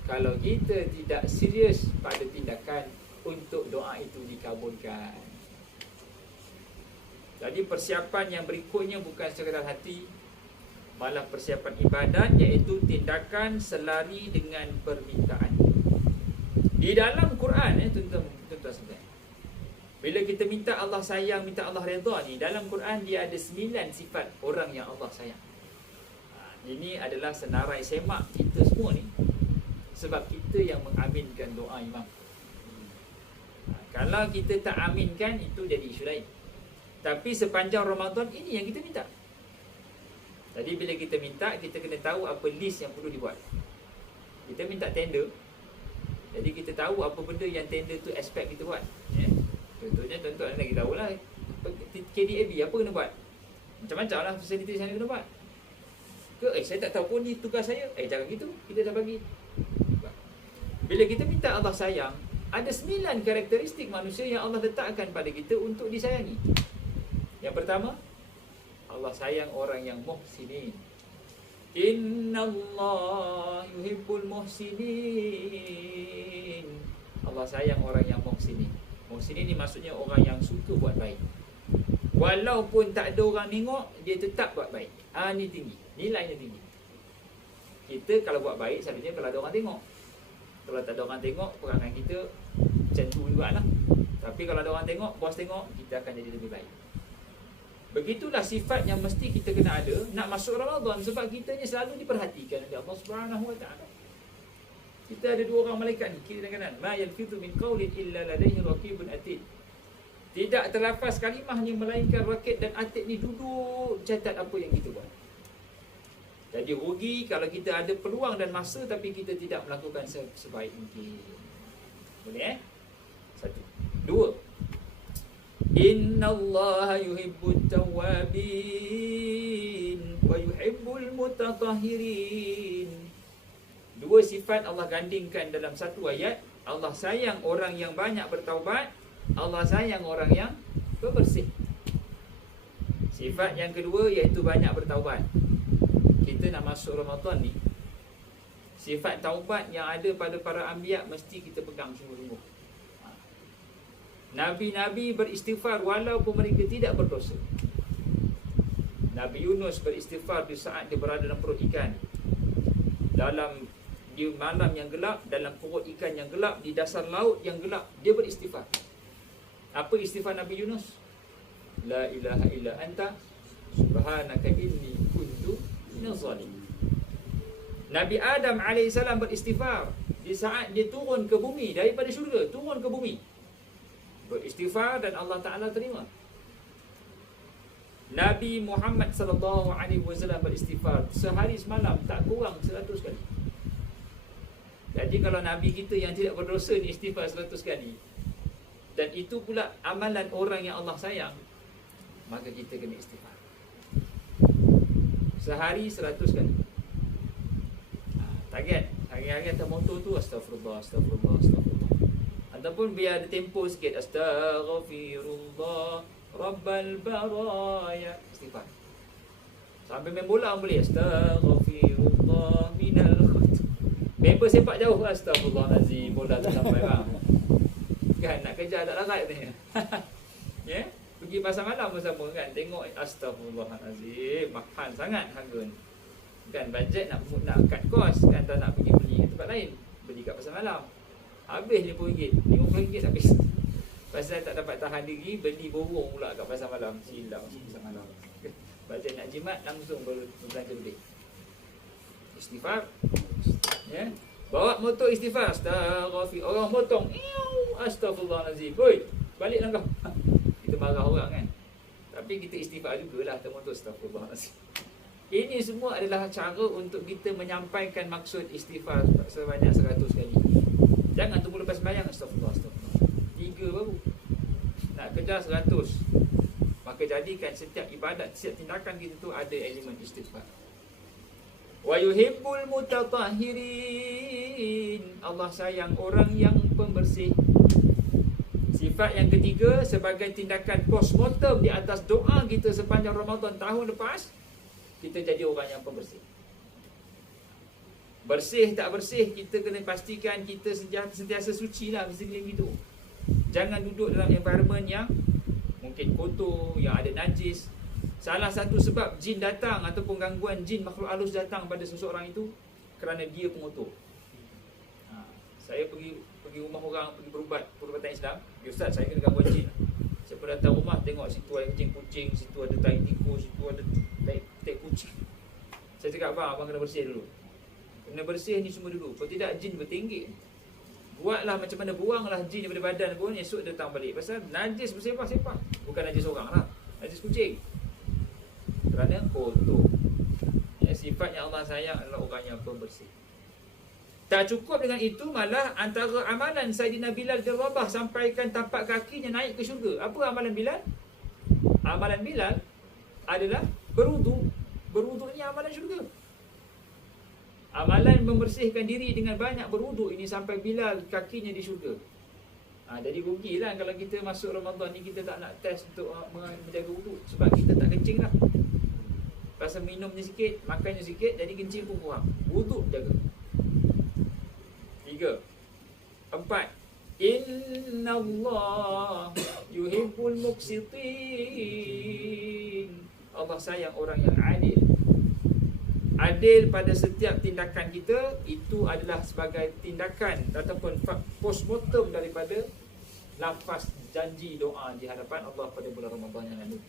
kalau kita tidak serius pada tindakan untuk doa itu dikabulkan. Jadi persiapan yang berikutnya bukan sekadar hati, Malah persiapan ibadat iaitu tindakan selari dengan permintaan. Di dalam Quran tuan-tuan, bila kita minta Allah sayang, minta Allah redha ni, dalam Quran dia ada 9 sifat orang yang Allah sayang. Ini adalah senarai semak kita semua ni, sebab kita yang mengaminkan doa imam. Kalau kita tak aminkan, itu jadi isu lain. Tapi sepanjang Ramadan ini yang kita minta. Jadi bila kita minta, kita kena tahu apa list yang perlu dibuat. Kita minta tender, jadi kita tahu apa benda yang tender tu expect kita buat. Contohnya, tuan-tuan lagi tahulah KDAB apa kena buat. Macam-macam lah facility saya kena buat. Saya tak tahu pun ni tugas saya. Jangan gitu, kita dah bagi. Bila kita minta Allah sayang, ada 9 karakteristik manusia yang Allah letakkan pada kita untuk disayangi. Yang pertama, Allah sayang orang yang muhsinin. Innallaha yuhibbul muhsinin. Allah sayang orang yang muhsinin. Muhsinin ni maksudnya orang yang suka buat baik. Walaupun tak ada orang tengok, dia tetap buat baik. Ni tinggi, nilainya tinggi. Kita kalau buat baik, selalunya kalau ada orang tengok. Kalau tak ada orang tengok, perangai kita macam tu jugalah. Tapi kalau ada orang tengok, bos tengok, kita akan jadi lebih baik. Begitulah sifat yang mesti kita kena ada nak masuk Ramadan, sebab kita ni selalu diperhatikan oleh Allah Subhanahu Wa Taala. Kita ada 2 orang malaikat ni, kiri dan kanan. Ma yalfidhu min qawlin illa ladayhi raqibun atid. Tidak terlafaz kalimah ni melainkan rakib dan atid ni duduk catat apa yang kita buat. Jadi rugi kalau kita ada peluang dan masa tapi kita tidak melakukan sebaik mungkin. Boleh 1. 2. Innallaha yuhibbut tawwabin wa yuhibbul mutatahhirin. 2 sifat Allah gandingkan dalam satu ayat. Allah sayang orang yang banyak bertaubat, Allah sayang orang yang bersih. Sifat yang kedua iaitu banyak bertaubat. Kita nak masuk Ramadan ni, sifat taubat yang ada pada para anbiya mesti kita pegang sungguh-sungguh. Nabi-nabi beristighfar walaupun mereka tidak berdosa. Nabi Yunus beristighfar di saat dia berada dalam perut ikan, di malam yang gelap, dalam perut ikan yang gelap, di dasar laut yang gelap, dia beristighfar. Apa istighfar Nabi Yunus? La ilaha illa anta subhanaka inni kuntu minaz zalimin. Nabi Adam AS beristighfar di saat dia turun ke bumi daripada syurga, turun ke bumi, beristighfar dan Allah Ta'ala terima. Nabi Muhammad SAW beristighfar sehari semalam tak kurang 100 kali. Jadi kalau Nabi kita yang tidak berdosa ni istighfar 100 kali, dan itu pula amalan orang yang Allah sayang, maka kita kena istighfar sehari 100 kali. Target hari-hari atas motor tu astagfirullah, astagfirullah, astagfirullah. Ataupun biar ada tempo sikit, astaghfirullah rabbal baraya, istighfar. Sampai main bola boleh, astaghfirullah minal khutu. Member sepak jauh, astagfirullahalazim, bola tak sampai bang. Kan nak kejar tak larat ni. Ya, pergi pasar malam bersama kan, tengok astagfirullahalazim, mahal sangat harga ni. Kan bajet nak cut cost kan, tak nak pergi beli kat tempat lain, beli kat pasar malam. Habis RM50, RM50 habis. Pasal tak dapat tahan diri, beli borong pula kat pasar malam. Silap pasar malam. Bajet nak jimat langsung berbelanja beli. Istighfar. Ya. Bawa motor istighfar, astaghfir. Orang potong, astagfirullahalazim. Oi, balik langkah. Kita marah orang kan. Tapi kita istighfar jugalah atas motor, astagfirullahalazim. Ini semua adalah cara untuk kita menyampaikan maksud istighfar sebanyak 100 kali. Jangan tunggu lepas sembahyang, astagfirullah, astagfirullah. 3 baru. Nak kejar 100. Maka jadikan setiap ibadat, setiap tindakan kita tu ada elemen istighfar. Wa yuhibbul mutatahhirin. Allah sayang orang yang pembersih. Sifat yang ketiga, sebagai tindakan postmortem di atas doa kita sepanjang Ramadan tahun lepas, kita jadi orang yang pembersih. Bersih tak bersih, kita kena pastikan kita sentiasa suci lah sekeliling itu. Jangan duduk dalam environment yang mungkin kotor, yang ada najis. Salah satu sebab jin datang ataupun gangguan jin makhluk halus datang pada seseorang itu kerana dia pengotor. Saya pergi rumah orang, pergi berubat, perubatan Islam. Ya Ustaz, saya kena gangguan jin. Saya pun datang rumah, tengok situ ada kucing, situ ada tai tikus, situ ada tai kucing. Saya cakap, abang kena bersih dulu. Kena bersih ni semua dulu. Kalau tidak, jin bertinggi. Buatlah macam mana, buanglah jin daripada badan pun, esok datang balik. Pasal najis bersepah-sepah. Bukan najis orang lah, najis kucing. Kerana kotor. Sifatnya Allah sayang adalah orang yang pembersih. Tak cukup dengan itu, malah antara amalan Saidina Bilal bin Rabah sampaikan tapak kakinya naik ke syurga. Apa amalan Bilal? Amalan Bilal adalah berwuduk. Berwuduk ni amalan syurga. Amalan membersihkan diri dengan banyak berwuduk ini sampai Bilal kakinya di syurga. Jadi rugilah kalau kita masuk Ramadan ni kita tak nak test untuk menjaga wuduk. Sebab kita tak kencing dah. Pasal minumnya sikit, makannya sikit, jadi kencing pun kurang. Wuduk jaga. 3. 4. Inna Allah yuhibbul muqsitin. Allah sayang orang yang adil. Adil pada setiap tindakan kita, itu adalah sebagai tindakan ataupun postmortem daripada lafaz janji doa di hadapan Allah pada bulan Ramadan yang lalu.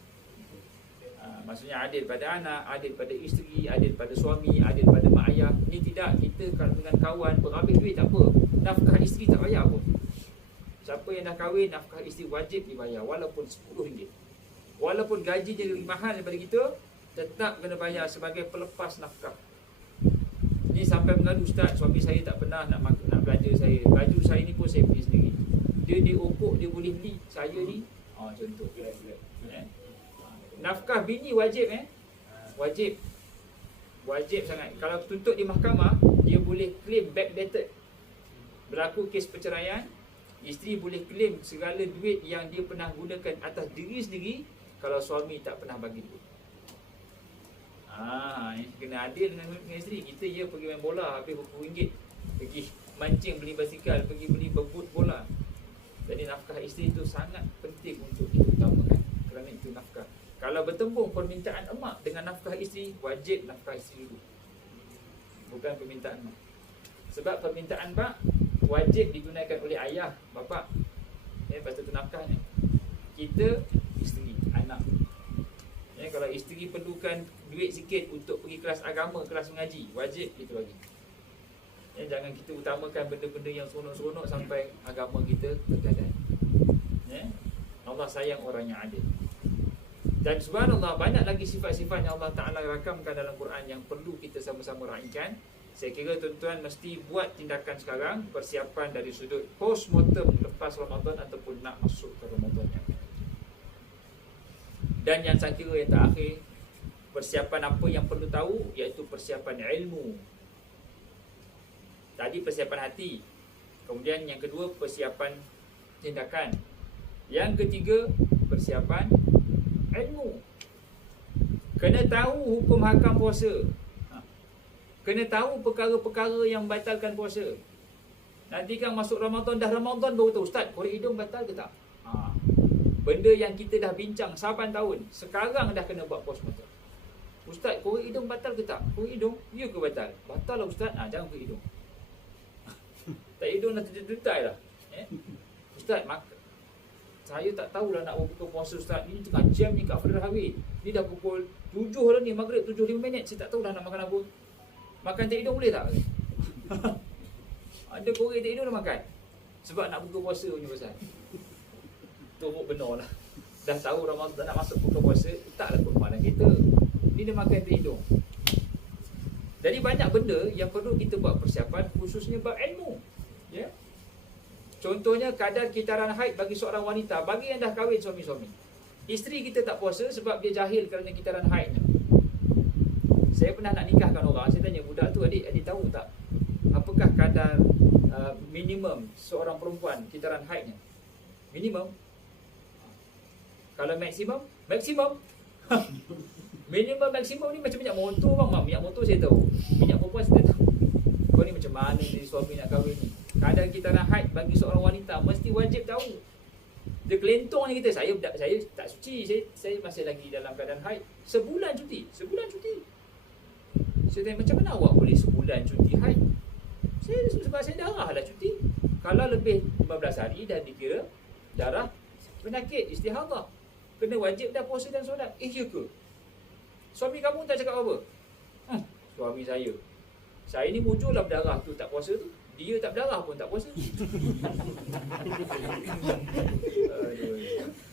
Maksudnya adil pada anak, adil pada isteri, adil pada suami, adil pada mak ayah. Ini tidak, kita kalau dengan kawan berhabis duit tak apa, nafkah isteri tak bayar pun. Siapa yang dah kahwin, nafkah isteri wajib dibayar walaupun RM10. Walaupun gajinya lebih mahal daripada kita, tetap kena bayar sebagai pelepas nafkah. Ni sampai mengadu, Ustaz, suami saya tak pernah nak belanja saya. Baju saya ni pun saya beli sendiri. Dia diokok, dia boleh beli. Saya ni contoh. Nafkah bini wajib Wajib. Wajib sangat. Kalau tuntut di mahkamah, dia boleh claim backdated. Berlaku kes perceraian, isteri boleh claim segala duit yang dia pernah gunakan atas diri sendiri kalau suami tak pernah bagi duit. Kena adil dengan isteri. Kita pergi main bola habis berapa ringgit, pergi mancing beli basikal, pergi beli bebut bola. Jadi nafkah isteri itu sangat penting untuk diutamakan. Kerana itu nafkah. Kalau bertembung permintaan emak dengan nafkah isteri, wajib nafkah isteri dulu, bukan permintaan mak. Sebab permintaan mak wajib ditunaikan oleh ayah, bapa. Lepas itu nafkahnya kita, isteri, anak. Kalau isteri perlukan duit sikit untuk pergi kelas agama, kelas mengaji, wajib itu lagi. Jangan kita utamakan benda-benda yang seronok-seronok sampai agama kita tergadai. Allah sayang orang yang adil. Dan subhanallah, banyak lagi sifat-sifat yang Allah Ta'ala rakamkan dalam Quran yang perlu kita sama-sama raikan. Saya kira tuan-tuan mesti buat tindakan sekarang, persiapan dari sudut post-mortem lepas Ramadan ataupun nak masuk ke Ramadan yang akan datang. Dan yang saya kira yang terakhir, persiapan apa yang perlu tahu, iaitu persiapan ilmu. Tadi persiapan hati. Kemudian yang kedua, persiapan tindakan. Yang ketiga, persiapan ilmu. Kena tahu hukum hakam puasa. Kena tahu perkara-perkara yang membatalkan puasa. Nanti kan masuk Ramadan, dah Ramadan baru tahu, Ustaz, korek hidung batal ke tak? Benda yang kita dah bincang saban tahun, sekarang dah kena buat post-mortem. Ustaz, korek hidung batal ke tak? Korek hidung, ya ke batal? Batal lah Ustaz, jangan korek hidung. Tak hidung dah terdetai lah. Ustaz, saya tak tahulah nak buka puasa Ustaz. Ni tengah jam ni kat Federal Highway. Ni dah pukul 7 dah ni, maghrib 7:05. Saya tak tahu dah nak makan apa. Makan tak hidung boleh tak? Ada korek tak hidung dah makan. Sebab nak buka puasa punya pasal. Teruk benar lah. Dah tahu Ramadan nak masuk buka puasa, taklah permalan kita. Ni dia makan tak hidung. Jadi banyak benda yang perlu kita buat persiapan, khususnya bab ilmu. Ya. Contohnya kadar kitaran haid bagi seorang wanita, bagi yang dah kahwin suami-suami. Isteri kita tak puasa sebab dia jahil kerana kitaran haidnya. Saya pernah nak nikahkan orang, saya tanya budak tu, adik tahu tak apakah kadar minimum seorang perempuan kitaran haidnya? Minimum. Kalau maksimum minimum maksimum ni macam minyak motor bang. Minyak motor saya tahu, minyak perempuan saya tak tahu. Kau ni macam mana jadi suami nak kahwin ni? Kadar kitaran haid bagi seorang wanita mesti wajib tahu. Dia kelentong ni kita, saya tak suci, saya masih lagi dalam keadaan haid. Sebulan cuti. Saya tanya, macam mana awak boleh sebulan cuti haid? Sebab saya darah lah cuti. Kalau lebih 15 hari dah dikira darah penyakit istihadah. Kena wajib dah puasa dan solat. Ya ke? Suami kamu tak cakap apa? Suami saya ni muncullah berdarah tu tak puasa tu. Dia tak berdarah pun tak puasa. Aduh,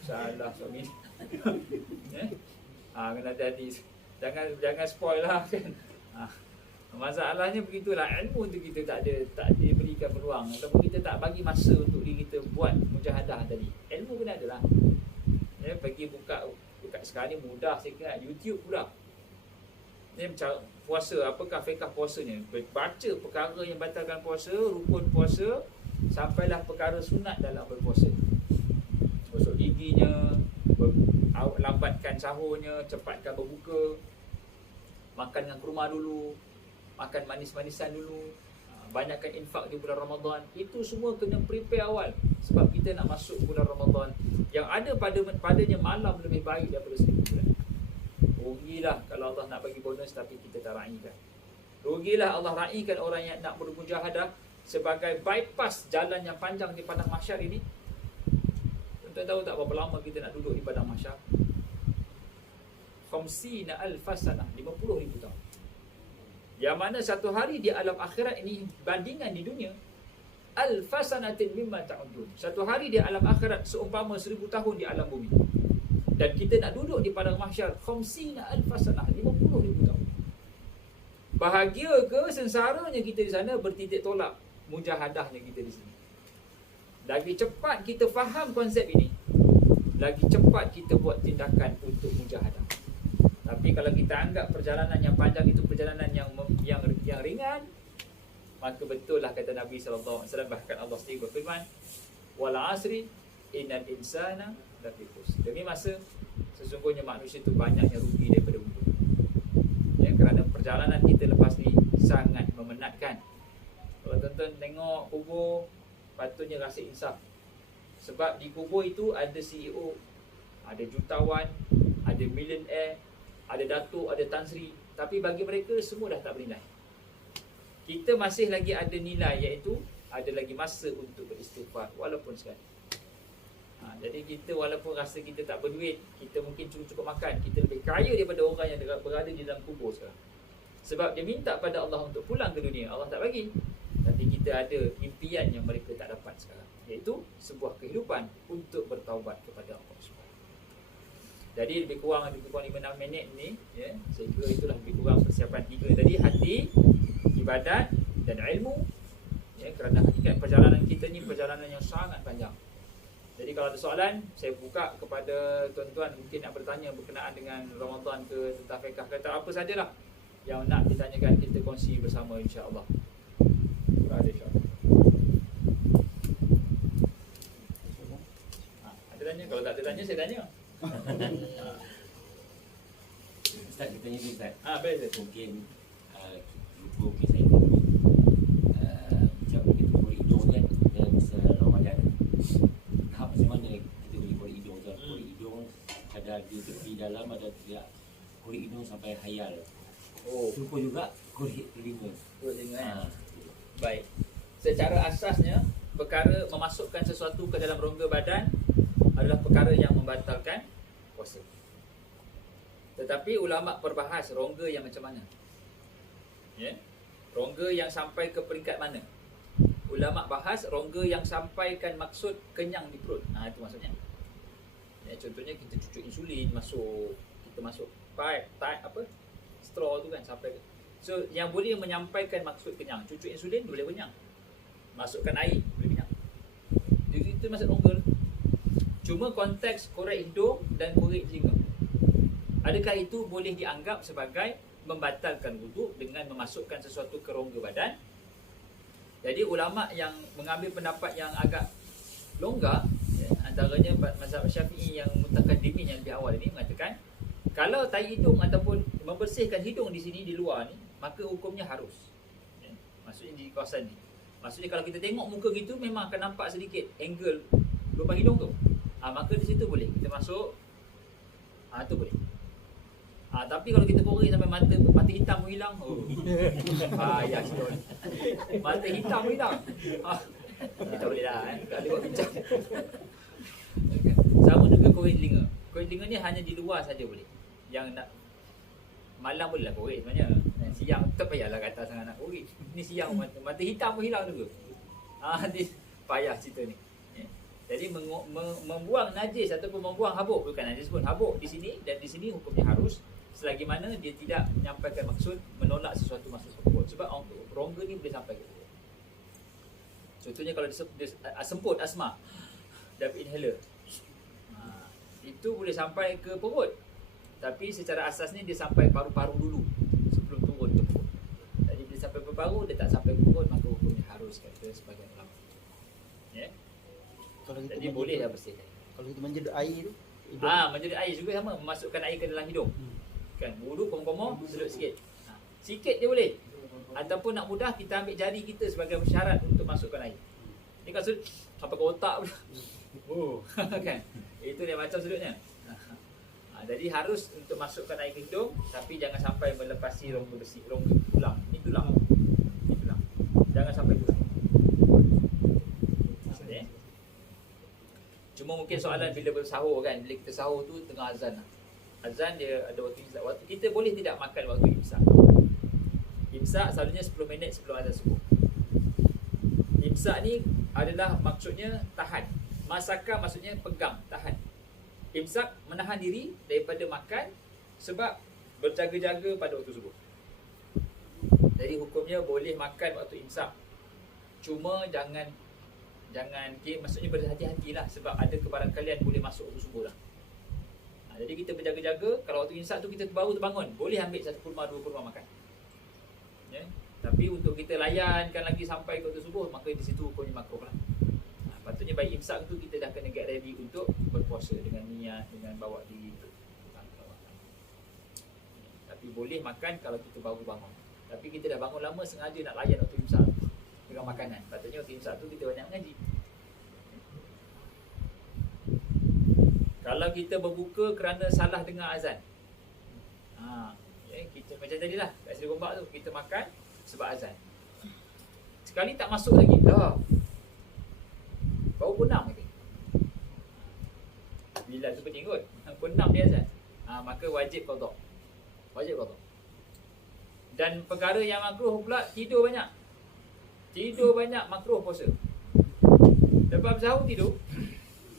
salah suami. Kena hati-hati. Jangan spoil lah kan. Masalahnya begitulah, ilmu tu kita tak berikan peluang ataupun kita tak bagi masa untuk diri kita buat mujahadah tadi. Ilmu kena ada lah. Pergi buka sekarang ni mudah, saya kira YouTube pula. Ni macam puasa, apakah fiqh puasanya? Baca perkara yang batalkan puasa, rukun puasa, sampailah perkara sunat dalam berpuasa. Gosok giginya, lambatkan sahurnya, cepatkan berbuka, makan dengan kurma dulu, makan manis-manisan dulu, banyakkan infak di bulan Ramadan. Itu semua kena prepare awal, sebab kita nak masuk bulan Ramadan yang ada padanya malam lebih baik daripada 1000 bulan. Rugilah kalau Allah nak bagi bonus tapi kita tak raikan. Rugilah Allah raikan orang yang nak bermujahadah sebagai bypass jalan yang panjang di padang mahsyar ini. Tuan tahu tak berapa lama kita nak duduk di padang mahsyar? 50,000 sanah, 50,000 tahun. Yang mana satu hari di alam akhirat ini bandingan di dunia alfasanatin mimma ta'udun. Satu hari di alam akhirat seumpama 1000 tahun di alam bumi. Dan kita nak duduk di padang mahsyar 50,000 sanah, 50,000 tahun. Bahagia ke sengsaranya kita di sana bertitik tolak mujahadahnya kita di sini. Lagi cepat kita faham konsep ini, lagi cepat kita buat tindakan untuk mujahadah. Tapi kalau kita anggap perjalanan yang panjang itu perjalanan yang ringan, maka betul lah kata Nabi SAW. Bahkan Allah sendiri berfirman, wal asri innal insana lafi khusr. Demi masa, sesungguhnya manusia itu banyaknya rugi daripada untung. Kerana perjalanan kita lepas ni sangat memenatkan. Kalau tuan-tuan tengok kubur, patutnya rasa insaf. Sebab di kubur itu ada CEO, ada jutawan, ada millionaire, ada datuk, ada Tan Sri. Tapi bagi mereka semua dah tak bernilai. Kita masih lagi ada nilai, iaitu ada lagi masa untuk beristighfar walaupun sekali. Jadi kita walaupun rasa kita tak berduit, kita mungkin cukup makan, kita lebih kaya daripada orang yang berada di dalam kubur sekarang. Sebab dia minta pada Allah untuk pulang ke dunia, Allah tak bagi. Tapi kita ada impian yang mereka tak dapat sekarang, iaitu sebuah kehidupan untuk bertaubat kepada Allah SWT. Jadi lebih kurang 5-6 minit ni, saya kira itulah lebih kurang persiapan 3 tadi, hati, ibadat dan ilmu. Kerana hakikat perjalanan kita ni perjalanan yang sangat panjang. Jadi kalau ada soalan, saya buka kepada tuan-tuan mungkin nak bertanya berkenaan dengan Ramadan ke, tentang fiqh kata apa sajalah yang nak ditanyakan, kita kongsi bersama insya-Allah. Ada insya-Allah. Ada tanya? Kalau tak ada tanya, saya tanya. Ustaz, kita tanya dulu Ustaz. Boleh. Mungkin mungkin saya macam kita boleh hidung kan dalam masa Ramadan. Tahap macam mana kita boleh hidung tu? Boleh hidung ada di tepi dalam, ada tidak korek hidung sampai hayal. Lupa juga korek telinga. Baik. Secara asasnya, perkara memasukkan sesuatu ke dalam rongga badan adalah perkara yang membatalkan puasa. Tetapi ulama perbahas rongga yang macam mana. Rongga yang sampai ke peringkat mana? Ulama bahas rongga yang sampaikan maksud kenyang di perut. Itu maksudnya. Contohnya kita cucuk insulin masuk, kita masuk pipe, straw tu kan sampai. So yang boleh menyampaikan maksud kenyang, cucuk insulin boleh kenyang. Masukkan air boleh kenyang. Jadi itu maksud rongga. Cuma konteks korek hidung dan korek telinga, adakah itu boleh dianggap sebagai membatalkan wuduk dengan memasukkan sesuatu ke rongga badan? Jadi ulama yang mengambil pendapat yang agak longgar, antaranya mazhab Syafi'i yang mutaqaddimin yang lebih awal ini mengatakan kalau tai hidung ataupun membersihkan hidung di sini di luar ni, maka hukumnya harus. Maksudnya di kawasan ni. Maksudnya kalau kita tengok muka gitu memang akan nampak sedikit angle lubang hidung tu. Maka di situ boleh kita masuk. Tu boleh. Tapi kalau kita korek sampai mata hitam pun hilang, payah sikit. Mata hitam pun hilang. Kita boleh dah tak ada buat bincang. Sama juga korek telinga. Korek telinga ni hanya di luar saja boleh. Yang nak malam boleh lah korek sebenarnya. Siang tak payahlah kata sangat nak korek. Ni siang mata hitam pun hilang juga. Ni payah cerita ni. Jadi membuang najis ataupun membuang habuk, bukan najis pun, habuk di sini dan di sini hukumnya harus selagi mana dia tidak menyampaikan maksud menolak sesuatu masuk ke perut. Sebab rongga ni boleh sampai ke perut. Contohnya kalau dia semput asma, dapat inhaler, itu boleh sampai ke perut. Tapi secara asasnya dia sampai paru-paru dulu sebelum turun ke perut. Jadi bila sampai paru-paru, dia tak sampai ke perut, maka hukumnya harus, kata sebagian ulama. Ya. Jadi boleh dah bersihkan. Kalau kita menjedut air tu, menjedut air juga sama, memasukkan air ke dalam hidung. Kan, wuduk komo-komo, sedut sikit. Sikit je boleh. Ataupun nak mudah, kita ambil jari kita sebagai syarat untuk masukkan air. Ni kan sudut sampai ke otak pula. Kan? Itu dia macam sudutnya. Jadi harus untuk masukkan air ke hidung, tapi jangan sampai melepasi rongga besi, rongga tulang. Ni tulang. Ni tulang. Jangan sampai tulang. Maksudnya, cuma mungkin soalan bila bersahur kan, bila kita sahur tu tengah azan. Azan dia ada waktu imsak. Waktu kita boleh tidak makan waktu imsak. Imsak selalunya 10 minit sebelum azan subuh. Imsak ni adalah maksudnya tahan. Masakan maksudnya pegang, tahan. Imsak menahan diri daripada makan sebab berjaga-jaga pada waktu subuh. Jadi hukumnya boleh makan waktu imsak. Cuma jangan maksudnya berhati-hatilah sebab ada kebarangkalian boleh masuk waktu subuh lah. Jadi kita berjaga-jaga. Kalau waktu imsak tu kita baru terbangun, boleh ambil 1 kurma 2 kurma makan. Ya? Tapi untuk kita layankan lagi sampai ke waktu subuh, maka di situ hukumnya makruh lah. Patutnya baik imsak tu kita dah kena get ready untuk berpuasa dengan niat, dengan bawa diri untuk makan. Tapi boleh makan kalau kita baru bangun. Tapi kita dah bangun lama, sengaja nak layan waktu imsak dengan makanan. Patutnya waktu imsak tu kita banyak mengaji. Kalau kita berbuka kerana salah dengar azan, kita macam tadi lah kat Seri Gombak tu, kita makan sebab azan. Sekali tak masuk lagi dah, baru pun 6 lagi. Bila tu pening kot, pun 6 dia azan. Maka wajib qada. Wajib qada. Dan perkara yang makruh pula, tidur banyak. Tidur banyak makruh puasa. Lepas sahur tidur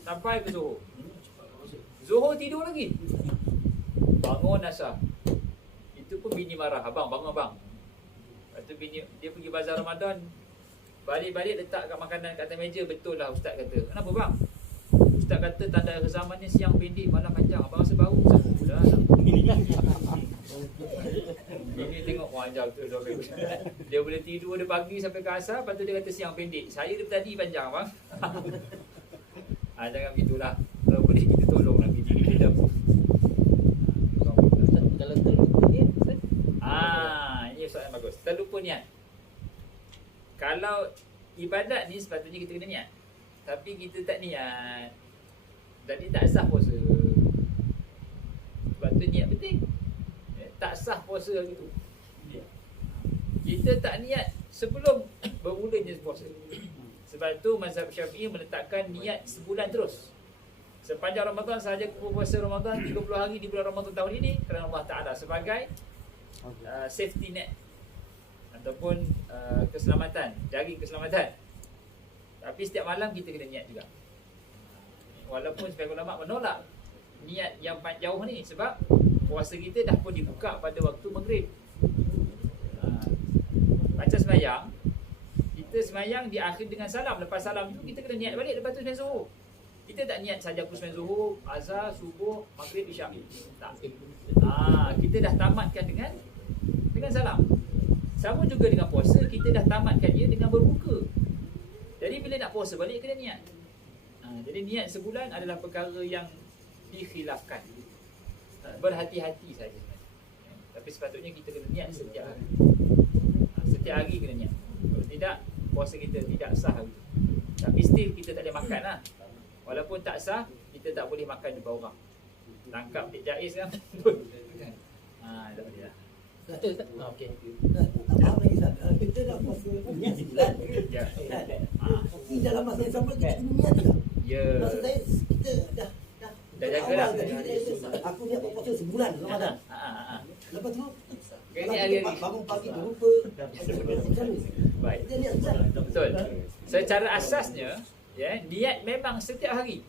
sampai ke zuhur. Zuhur tidur lagi. Bangun asar. Itu pun bini marah. Abang, bangun abang. Lepas tu bini, dia pergi bazar Ramadan. Balik-balik letak kat makanan kat atas meja. Betul lah ustaz kata. Kenapa bang? Ustaz kata tanda zamannya siang pendek, malam panjang. Abang rasa baru. Dah lah. Ini tengok panjang tu. Dia boleh tidur dari pagi sampai ke asar. Lepas tu dia kata siang pendek. Saya dari tadi panjang bang. Jangan begitulah. Kalau boleh kita tolonglah bini kita dah. Kalau terlupa niat, Ustaz? Ini soalan bagus. Terlupa niat. Kalau ibadat ni sepatutnya kita kena niat. Tapi kita tak niat, jadi tak sah puasa. Sebab tu niat penting. Tak sah puasa gitu. Kita tak niat sebelum bermulanya puasa. Sebab tu mazhab Syafi'i meletakkan niat sebulan terus. Sepanjang Ramadan sahaja puasa Ramadan 30 hari di bulan Ramadan tahun ini kerana Allah Ta'ala sebagai safety net ataupun keselamatan, jaring keselamatan. Tapi setiap malam kita kena niat juga. Walaupun sebagian ulama menolak niat yang jauh ni sebab puasa kita dah pun dibuka pada waktu maghrib. Macam sembahyang, kita sembahyang di akhir dengan salam. Lepas salam tu kita kena niat balik, lepas tu sembahyang zuhur. Kita tak niat saja aku sembahyang zuhur, azhar, subuh, maghrib, isyak. Tak. Kita dah tamatkan dengan salam. Sama juga dengan puasa, kita dah tamatkan dia dengan berbuka. Jadi bila nak puasa balik kena niat. Jadi niat sebulan adalah perkara yang dikhilafkan. Berhati-hati saja sebenarnya. Tapi sepatutnya kita kena niat setiap hari. Setiap hari kena niat. Kalau tidak, puasa kita tidak sah. Tapi still kita tak boleh makan lah. Walaupun tak sah, kita tak boleh makan depan orang. Tangkap Cik Jais kan. Tak boleh lah. Betul tak? Okey. Tak faham lagi Ustaz. Kita dah puasa niat sebulan. Ya. Kan? Ah, Tapi dalam masa yang sama kita kena niat juga. ya. Maksud saya kita dah Dah jaga dah. awal tadi aku niat berpuasa sebulan Ramadan. Lepas tu Ini kalau hari-hari. kita bangun pagi terlupa. Macam ni. Baik. Kita niat sebulan. Betul. Secara asasnya, ya, niat memang setiap hari.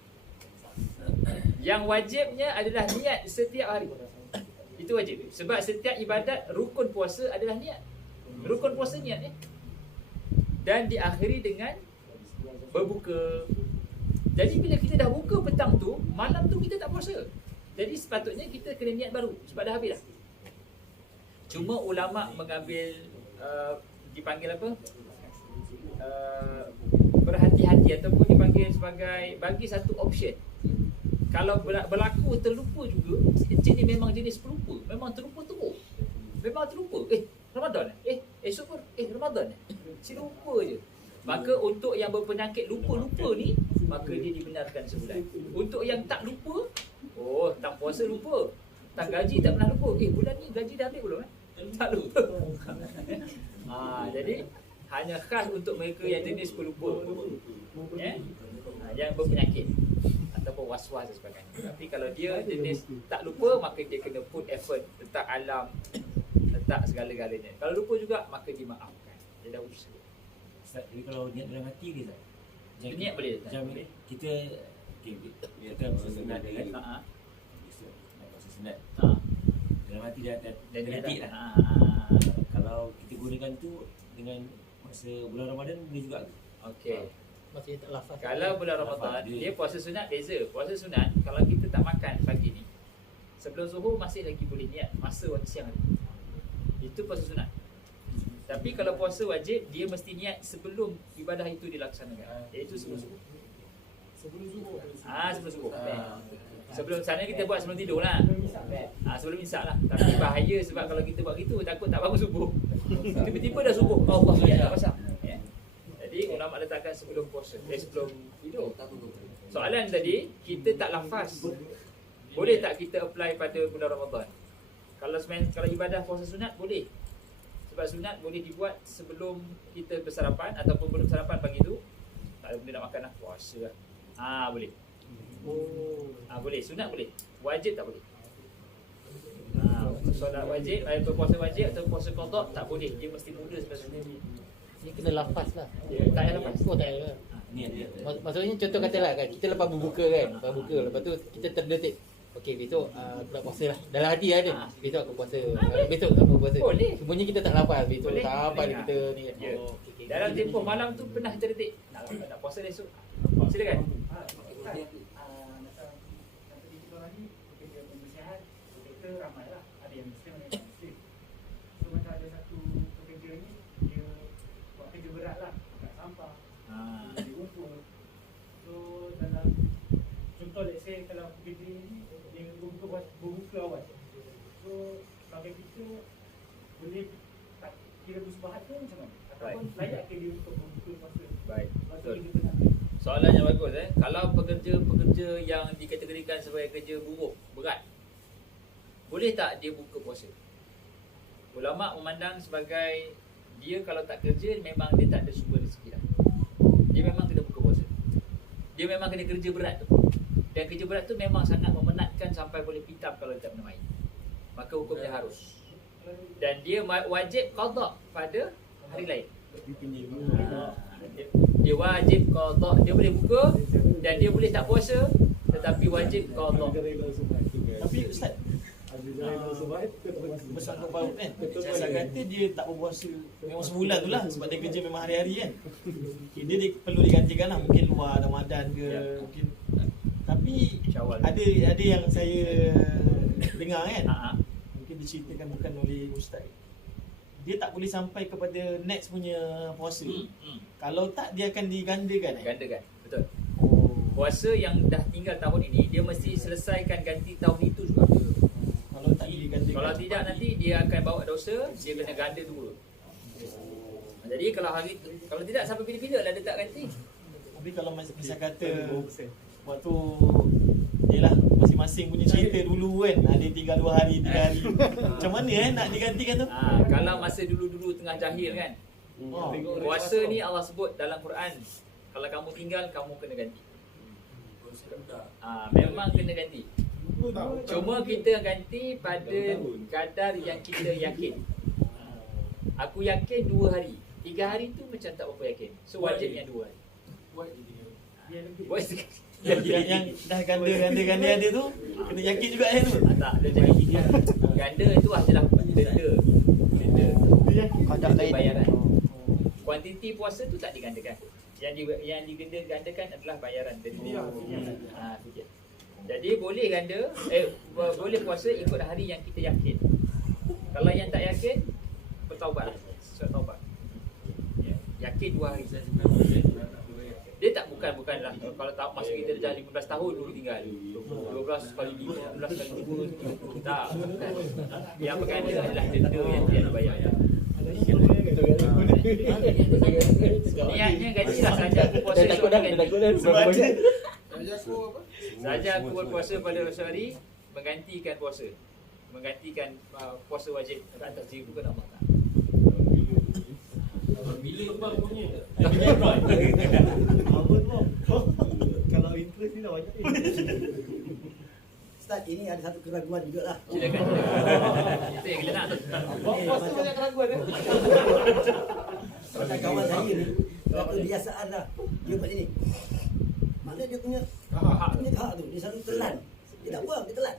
Yang wajibnya adalah niat setiap hari. Itu wajib. Sebab setiap ibadat rukun puasa adalah niat. Rukun puasa niat ya. Dan diakhiri dengan berbuka. Jadi bila kita dah buka petang tu, malam tu kita tak puasa. Jadi sepatutnya kita kena niat baru sebab dah habis dah. Cuma ulama mengambil dipanggil apa? Berhati-hati ataupun dipanggil sebagai bagi satu option. Kalau berlaku terlupa juga, jenis memang jenis pelupa. Memang terlupa teruk. Memang terlupa. Ramadan esok pun Ramadan si lupa je. Maka untuk yang berpenyakit lupa-lupa ni, maka dia dibenarkan sebulan. Untuk yang tak lupa, tang puasa lupa. Tang gaji tak pernah lupa. Bulan ni gaji dah habis belum Tak lupa. Jadi hanya khas untuk mereka yang jenis pelupa. Ya. Yang berpenyakit ataupun was-was dan sebagainya. Tapi kalau dia jenis tak lupa, maka dia kena put effort, letak alam, letak segala-galanya. Kalau lupa juga, maka dimaafkan. Dia dah usaha. Ustaz, jadi kalau niat dalam hati ke Ustaz? Niat boleh, Ustaz. Macam Boleh. kita kan puasa sunat dia kan? Ha. Biasa nak puasa sunat. Ha. Dalam hati dah Dan terdetik dia lah. dah. Kalau kita gunakan tu dengan masa bulan Ramadan boleh juga ke? Okey. Masih tak lafaz. Kalau bulan Ramadan, Dia- dia puasa sunat beza. Puasa sunat, kalau kita tak makan pagi ni, sebelum zuhur masih lagi boleh niat masa waktu siang hari. Itu puasa sunat. Tapi kalau puasa wajib, dia mesti niat sebelum ibadah itu dilaksanakan. Iaitu sebelum zuhur. Sebelum zuhur. Sebelum zuhur. Sebelum sana kita buat sebelum tidur lah. Sebelum imsak lah. Tapi bahaya sebab kalau kita buat gitu, takut tak bangun subuh. Tiba-tiba dah subuh. Allah niat tak pasang. Ya. Jadi ulama letakkan sebelum puasa, sebelum tidur. Soalan tadi, kita tak lafaz. Boleh tak kita apply pada bulan Ramadan? Kalau ibadah puasa sunat boleh. Sebab sunat boleh dibuat sebelum kita bersarapan ataupun belum sarapan pagi tu. Tak ada benda nak makan lah, puasa lah. Boleh. Boleh, sunat boleh. Wajib tak boleh. Solat wajib, puasa wajib atau puasa qada tak boleh. Dia mesti muda sebenarnya. Ni kena lafaz lah. Tak payah lafaz. Tak payah. Niat. Maksudnya contoh katalah kan, kita lepas berbuka kan, lepas tu kita terdetik. Okey, besok aku nak puasa lah. Dalam hati ada. Besok aku puasa. Besok aku puasa. Boleh. Semuanya kita tak lafaz. Besok Boleh. tak apa Boleh. kita ni. Ya. Okey. Dalam tempoh malam tu pernah terdetik nak puasa esok. Silakan. Macam tadi kita orang ni pekerja pembersihan, pekerja ramai lah. Ada yang Muslim, ada yang Muslim. So macam ada satu pekerja ni, dia buat kerja berat lah, angkat sampah, dia rumput. So dalam contoh let's say kalau pekerja ni dia berbuka awal. So sampai kita boleh tak kira bersubahat ke macam mana? Ataupun layak ke dia untuk berbuka puasa? Baik. Lepas tu Betul. kita penat. Soalan yang bagus Kalau pekerja-pekerja yang dikategorikan sebagai kerja buruh berat, boleh tak dia buka puasa? Ulama memandang sebagai dia kalau tak kerja memang dia tak ada sumber rezeki dah. Dia memang kena buka puasa. Dia memang kena kerja berat tu. Dan kerja berat tu memang sangat memenatkan sampai boleh pitam kalau dia tak minum air. Maka hukumnya harus. Dan dia wajib qada pada hari lain. Dia wajib qada. Dia boleh buka dan dia boleh tak puasa, tetapi wajib qada. Tapi Ustaz, bersangkut paut kan, Ustaz kata dia tak berpuasa memang sebulan tu lah sebab dia kerja memang hari-hari kan. Okay, dia perlu digantikan lah, mungkin luar Ramadan ke, mungkin. Tapi Syawal. ada yang saya dengar kan, mungkin diceritakan bukan oleh Ustaz, dia tak boleh sampai kepada next punya puasa. Kalau tak, dia akan digandakan. Gandakan. Betul. Puasa yang dah tinggal tahun ini, dia mesti selesaikan ganti tahun itu juga. Kalau tak digandakan, Kalau tidak nanti dia akan bawa dosa, dia kena ganda dua. Jadi kalau tidak sampai bila-bila lah dia tak ganti. tapi kalau misal kata Waktu yelah masing-masing punya cerita dulu kan. Ada tinggal 2 hari, 3 hari. Macam mana nak digantikan tu? Kalau masa dulu-dulu tengah jahil kan, puasa ni Allah sebut dalam Quran, kalau kamu tinggal, kamu kena ganti. Memang kena ganti. Cuma kita ganti pada kadar yang kita yakin. Aku yakin 2 hari, 3 hari tu macam tak berapa yakin. So wajib yang 2 hari. Yang dah ganda ada tu kena yakin juga kan tu. Tak, dia jadi ganda itu adalah denda. Kadar lain. Bayaran. Kuantiti puasa tu tak digandakan. Yang digandakan adalah bayaran denda. Fidyah. Jadi boleh ganda, boleh puasa ikut hari yang kita yakin. Kalau yang tak yakin, bertaubat. Surat taubat. Yakin 2 hari. Dia tak bukanlah kalau tak masa kita dah 15 tahun dulu tinggal 12 kali 5, 15 kali 2 tak, bukan. Yang berganda adalah denda yang dia nak bayar. Niatnya gajilah saja aku puasa esok ganti. Saja aku berpuasa pada esok hari menggantikan puasa. Menggantikan puasa wajib atas diri bukan Allah tak. Bila bang punya? Kalau interest ni dah banyak ni. Ustaz, ini ada satu keraguan juga lah. Silakan. Itu yang kita nak tu. Macam keraguan kan? Macam kawan saya ni, dah kebiasaan lah. Dia buat ni. Maknanya dia punya hak tu, dia selalu telan. Dia tak buang, dia telan.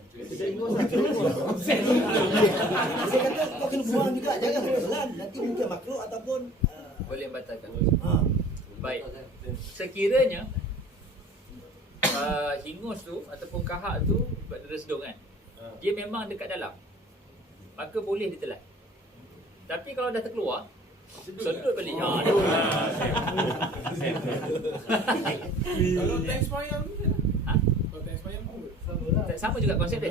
Saya kata kau kena buang juga, jangan telan. Nanti mungkin makruh ataupun Boleh batalkan. Baik. Sekiranya hingus tu ataupun kahak tu resdung kan, dia memang dekat dalam, maka boleh ditelan. Tapi kalau dah terkeluar, sedut balik. Kalau tank semayang tu kan? Kalau tank semayang pun Sama juga konsep dia.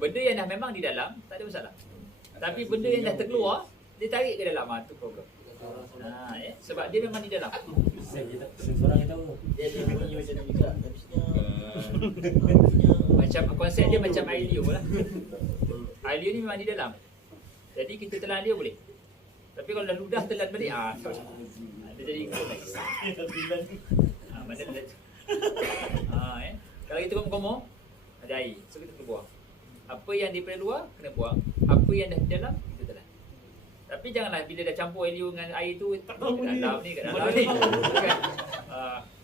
Benda yang dah memang di dalam tak ada masalah. Tapi benda yang dah terkeluar, dia tarik ke dalam, tu problem. Sebab dia memang di dalam. Seorang yang tahu. dia bunyi macam ni juga. Macam konsep dia macam air liur lah. Air liur ni memang di dalam. Jadi kita telan dia boleh. Tapi kalau dah ludah telan balik, dia jadi kompleks. Macam dia. Kalau kita komo-komo, ada air. So kita kena buang. Apa yang daripada luar, kena buang. Apa yang dah di dalam, kita telan. Tapi janganlah bila dah campur air liur dengan air tu, kat dalam ni. Kan?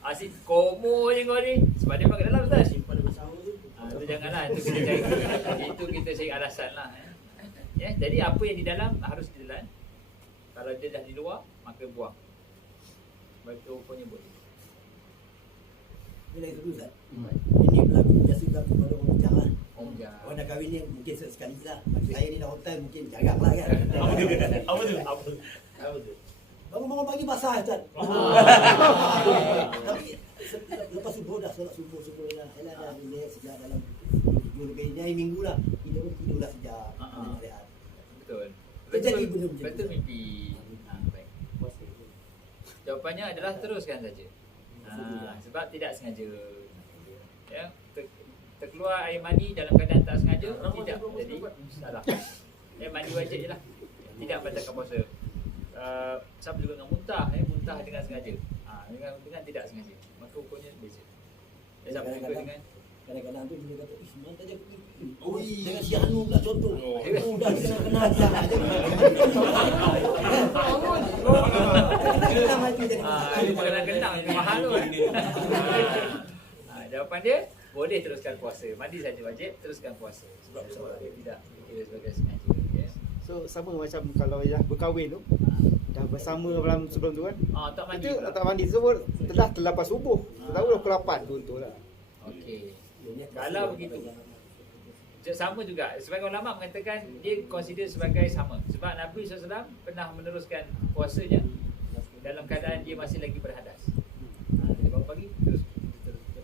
Asyik komo je kau ni. Sebab dia memang kat dalam Ustaz. Itu janganlah. Itu kita cari. Itu kita cari alasan lah. Jadi apa yang di dalam harus ditelan. Kalau dia dah di luar, maka buang. Bagi rupanya boleh. Bila itu dulu Ustaz. Ini berlaku biasa berlaku pada orang bujang lah. Orang dah kahwin ni mungkin sekali lah. Maksud saya ni dah on time mungkin jarang lah kan. Apa tu? Bangun-bangun pagi basah Ustaz. Tapi lepas subuh dah solat subuh dah. Saya dah relax sejak dalam 7 lebih ni hari minggu lah. Kita pun tidur dah sejak. Rehat. Betul. Terjadi benda macam Betul tu. mimpi. Baik. Jawapannya adalah teruskan saja. Sebab tidak sengaja. Ya, terkeluar air mani dalam keadaan tak sengaja, tidak jadi salah. Mandi wajib je lah. Tidak batalkan puasa. Sama juga dengan muntah, muntah dengan sengaja. Dengan tidak sengaja. Maka hukumnya beza. Sama juga dengan Kadang-kadang tu dia kata, mana tak jadi dengan si Hanu pula contoh. Dah kenal-kenal dia lah. Kenal mati jadi. Kenang-kenang mahal tu. Jawapan dia, boleh teruskan puasa. Mandi saja wajib, teruskan puasa. Sebab dia tidak dikira sebagai sengaja. So sama macam kalau dah berkahwin tu, dah bersama sebelum tu kan, tak mandi kita pula. tak mandi sebab telah terlepas subuh. Tahu dah pukul 8 contohlah. Okey. Kalau begitu, sama juga. Sebagai ulama mengatakan dia consider sebagai sama. Sebab Nabi SAW pernah meneruskan puasanya dalam keadaan dia masih lagi berhadas. Dia bangun pagi terus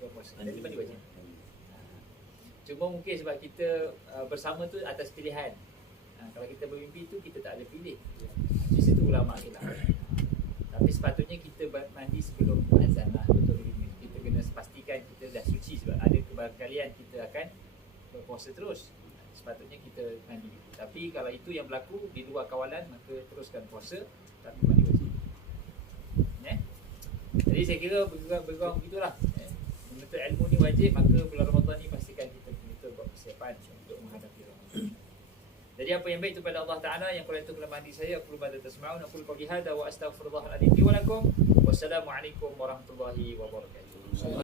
puasa. Jadi mandi wajib. Cuma mungkin sebab kita bersama tu atas pilihan. Kalau kita bermimpi tu kita tak ada pilih. Di situ ulama khilaf. Tapi sepatutnya kita mandi sebelum azan lah. Betul kita kena pastikan kita dah suci, sebab ada kebarangkalian kita akan berpuasa terus. Sepatutnya kita mandi. Tapi kalau itu yang berlaku di luar kawalan, maka teruskan puasa tapi mandi wajib. Jadi saya kira bergurau begitulah. Menuntut ilmu ni wajib, maka bulan Ramadan ni pastikan kita buat persiapan untuk menghadapi Ramadan. Jadi apa yang baik itu pada Allah Ta'ala, yang kurang itu kelemahan diri saya. Aku lupa tasma'un, aku lupa qawli hadza wa astaghfirullahaladzim wa lakum. Wassalamualaikum warahmatullahi wabarakatuh.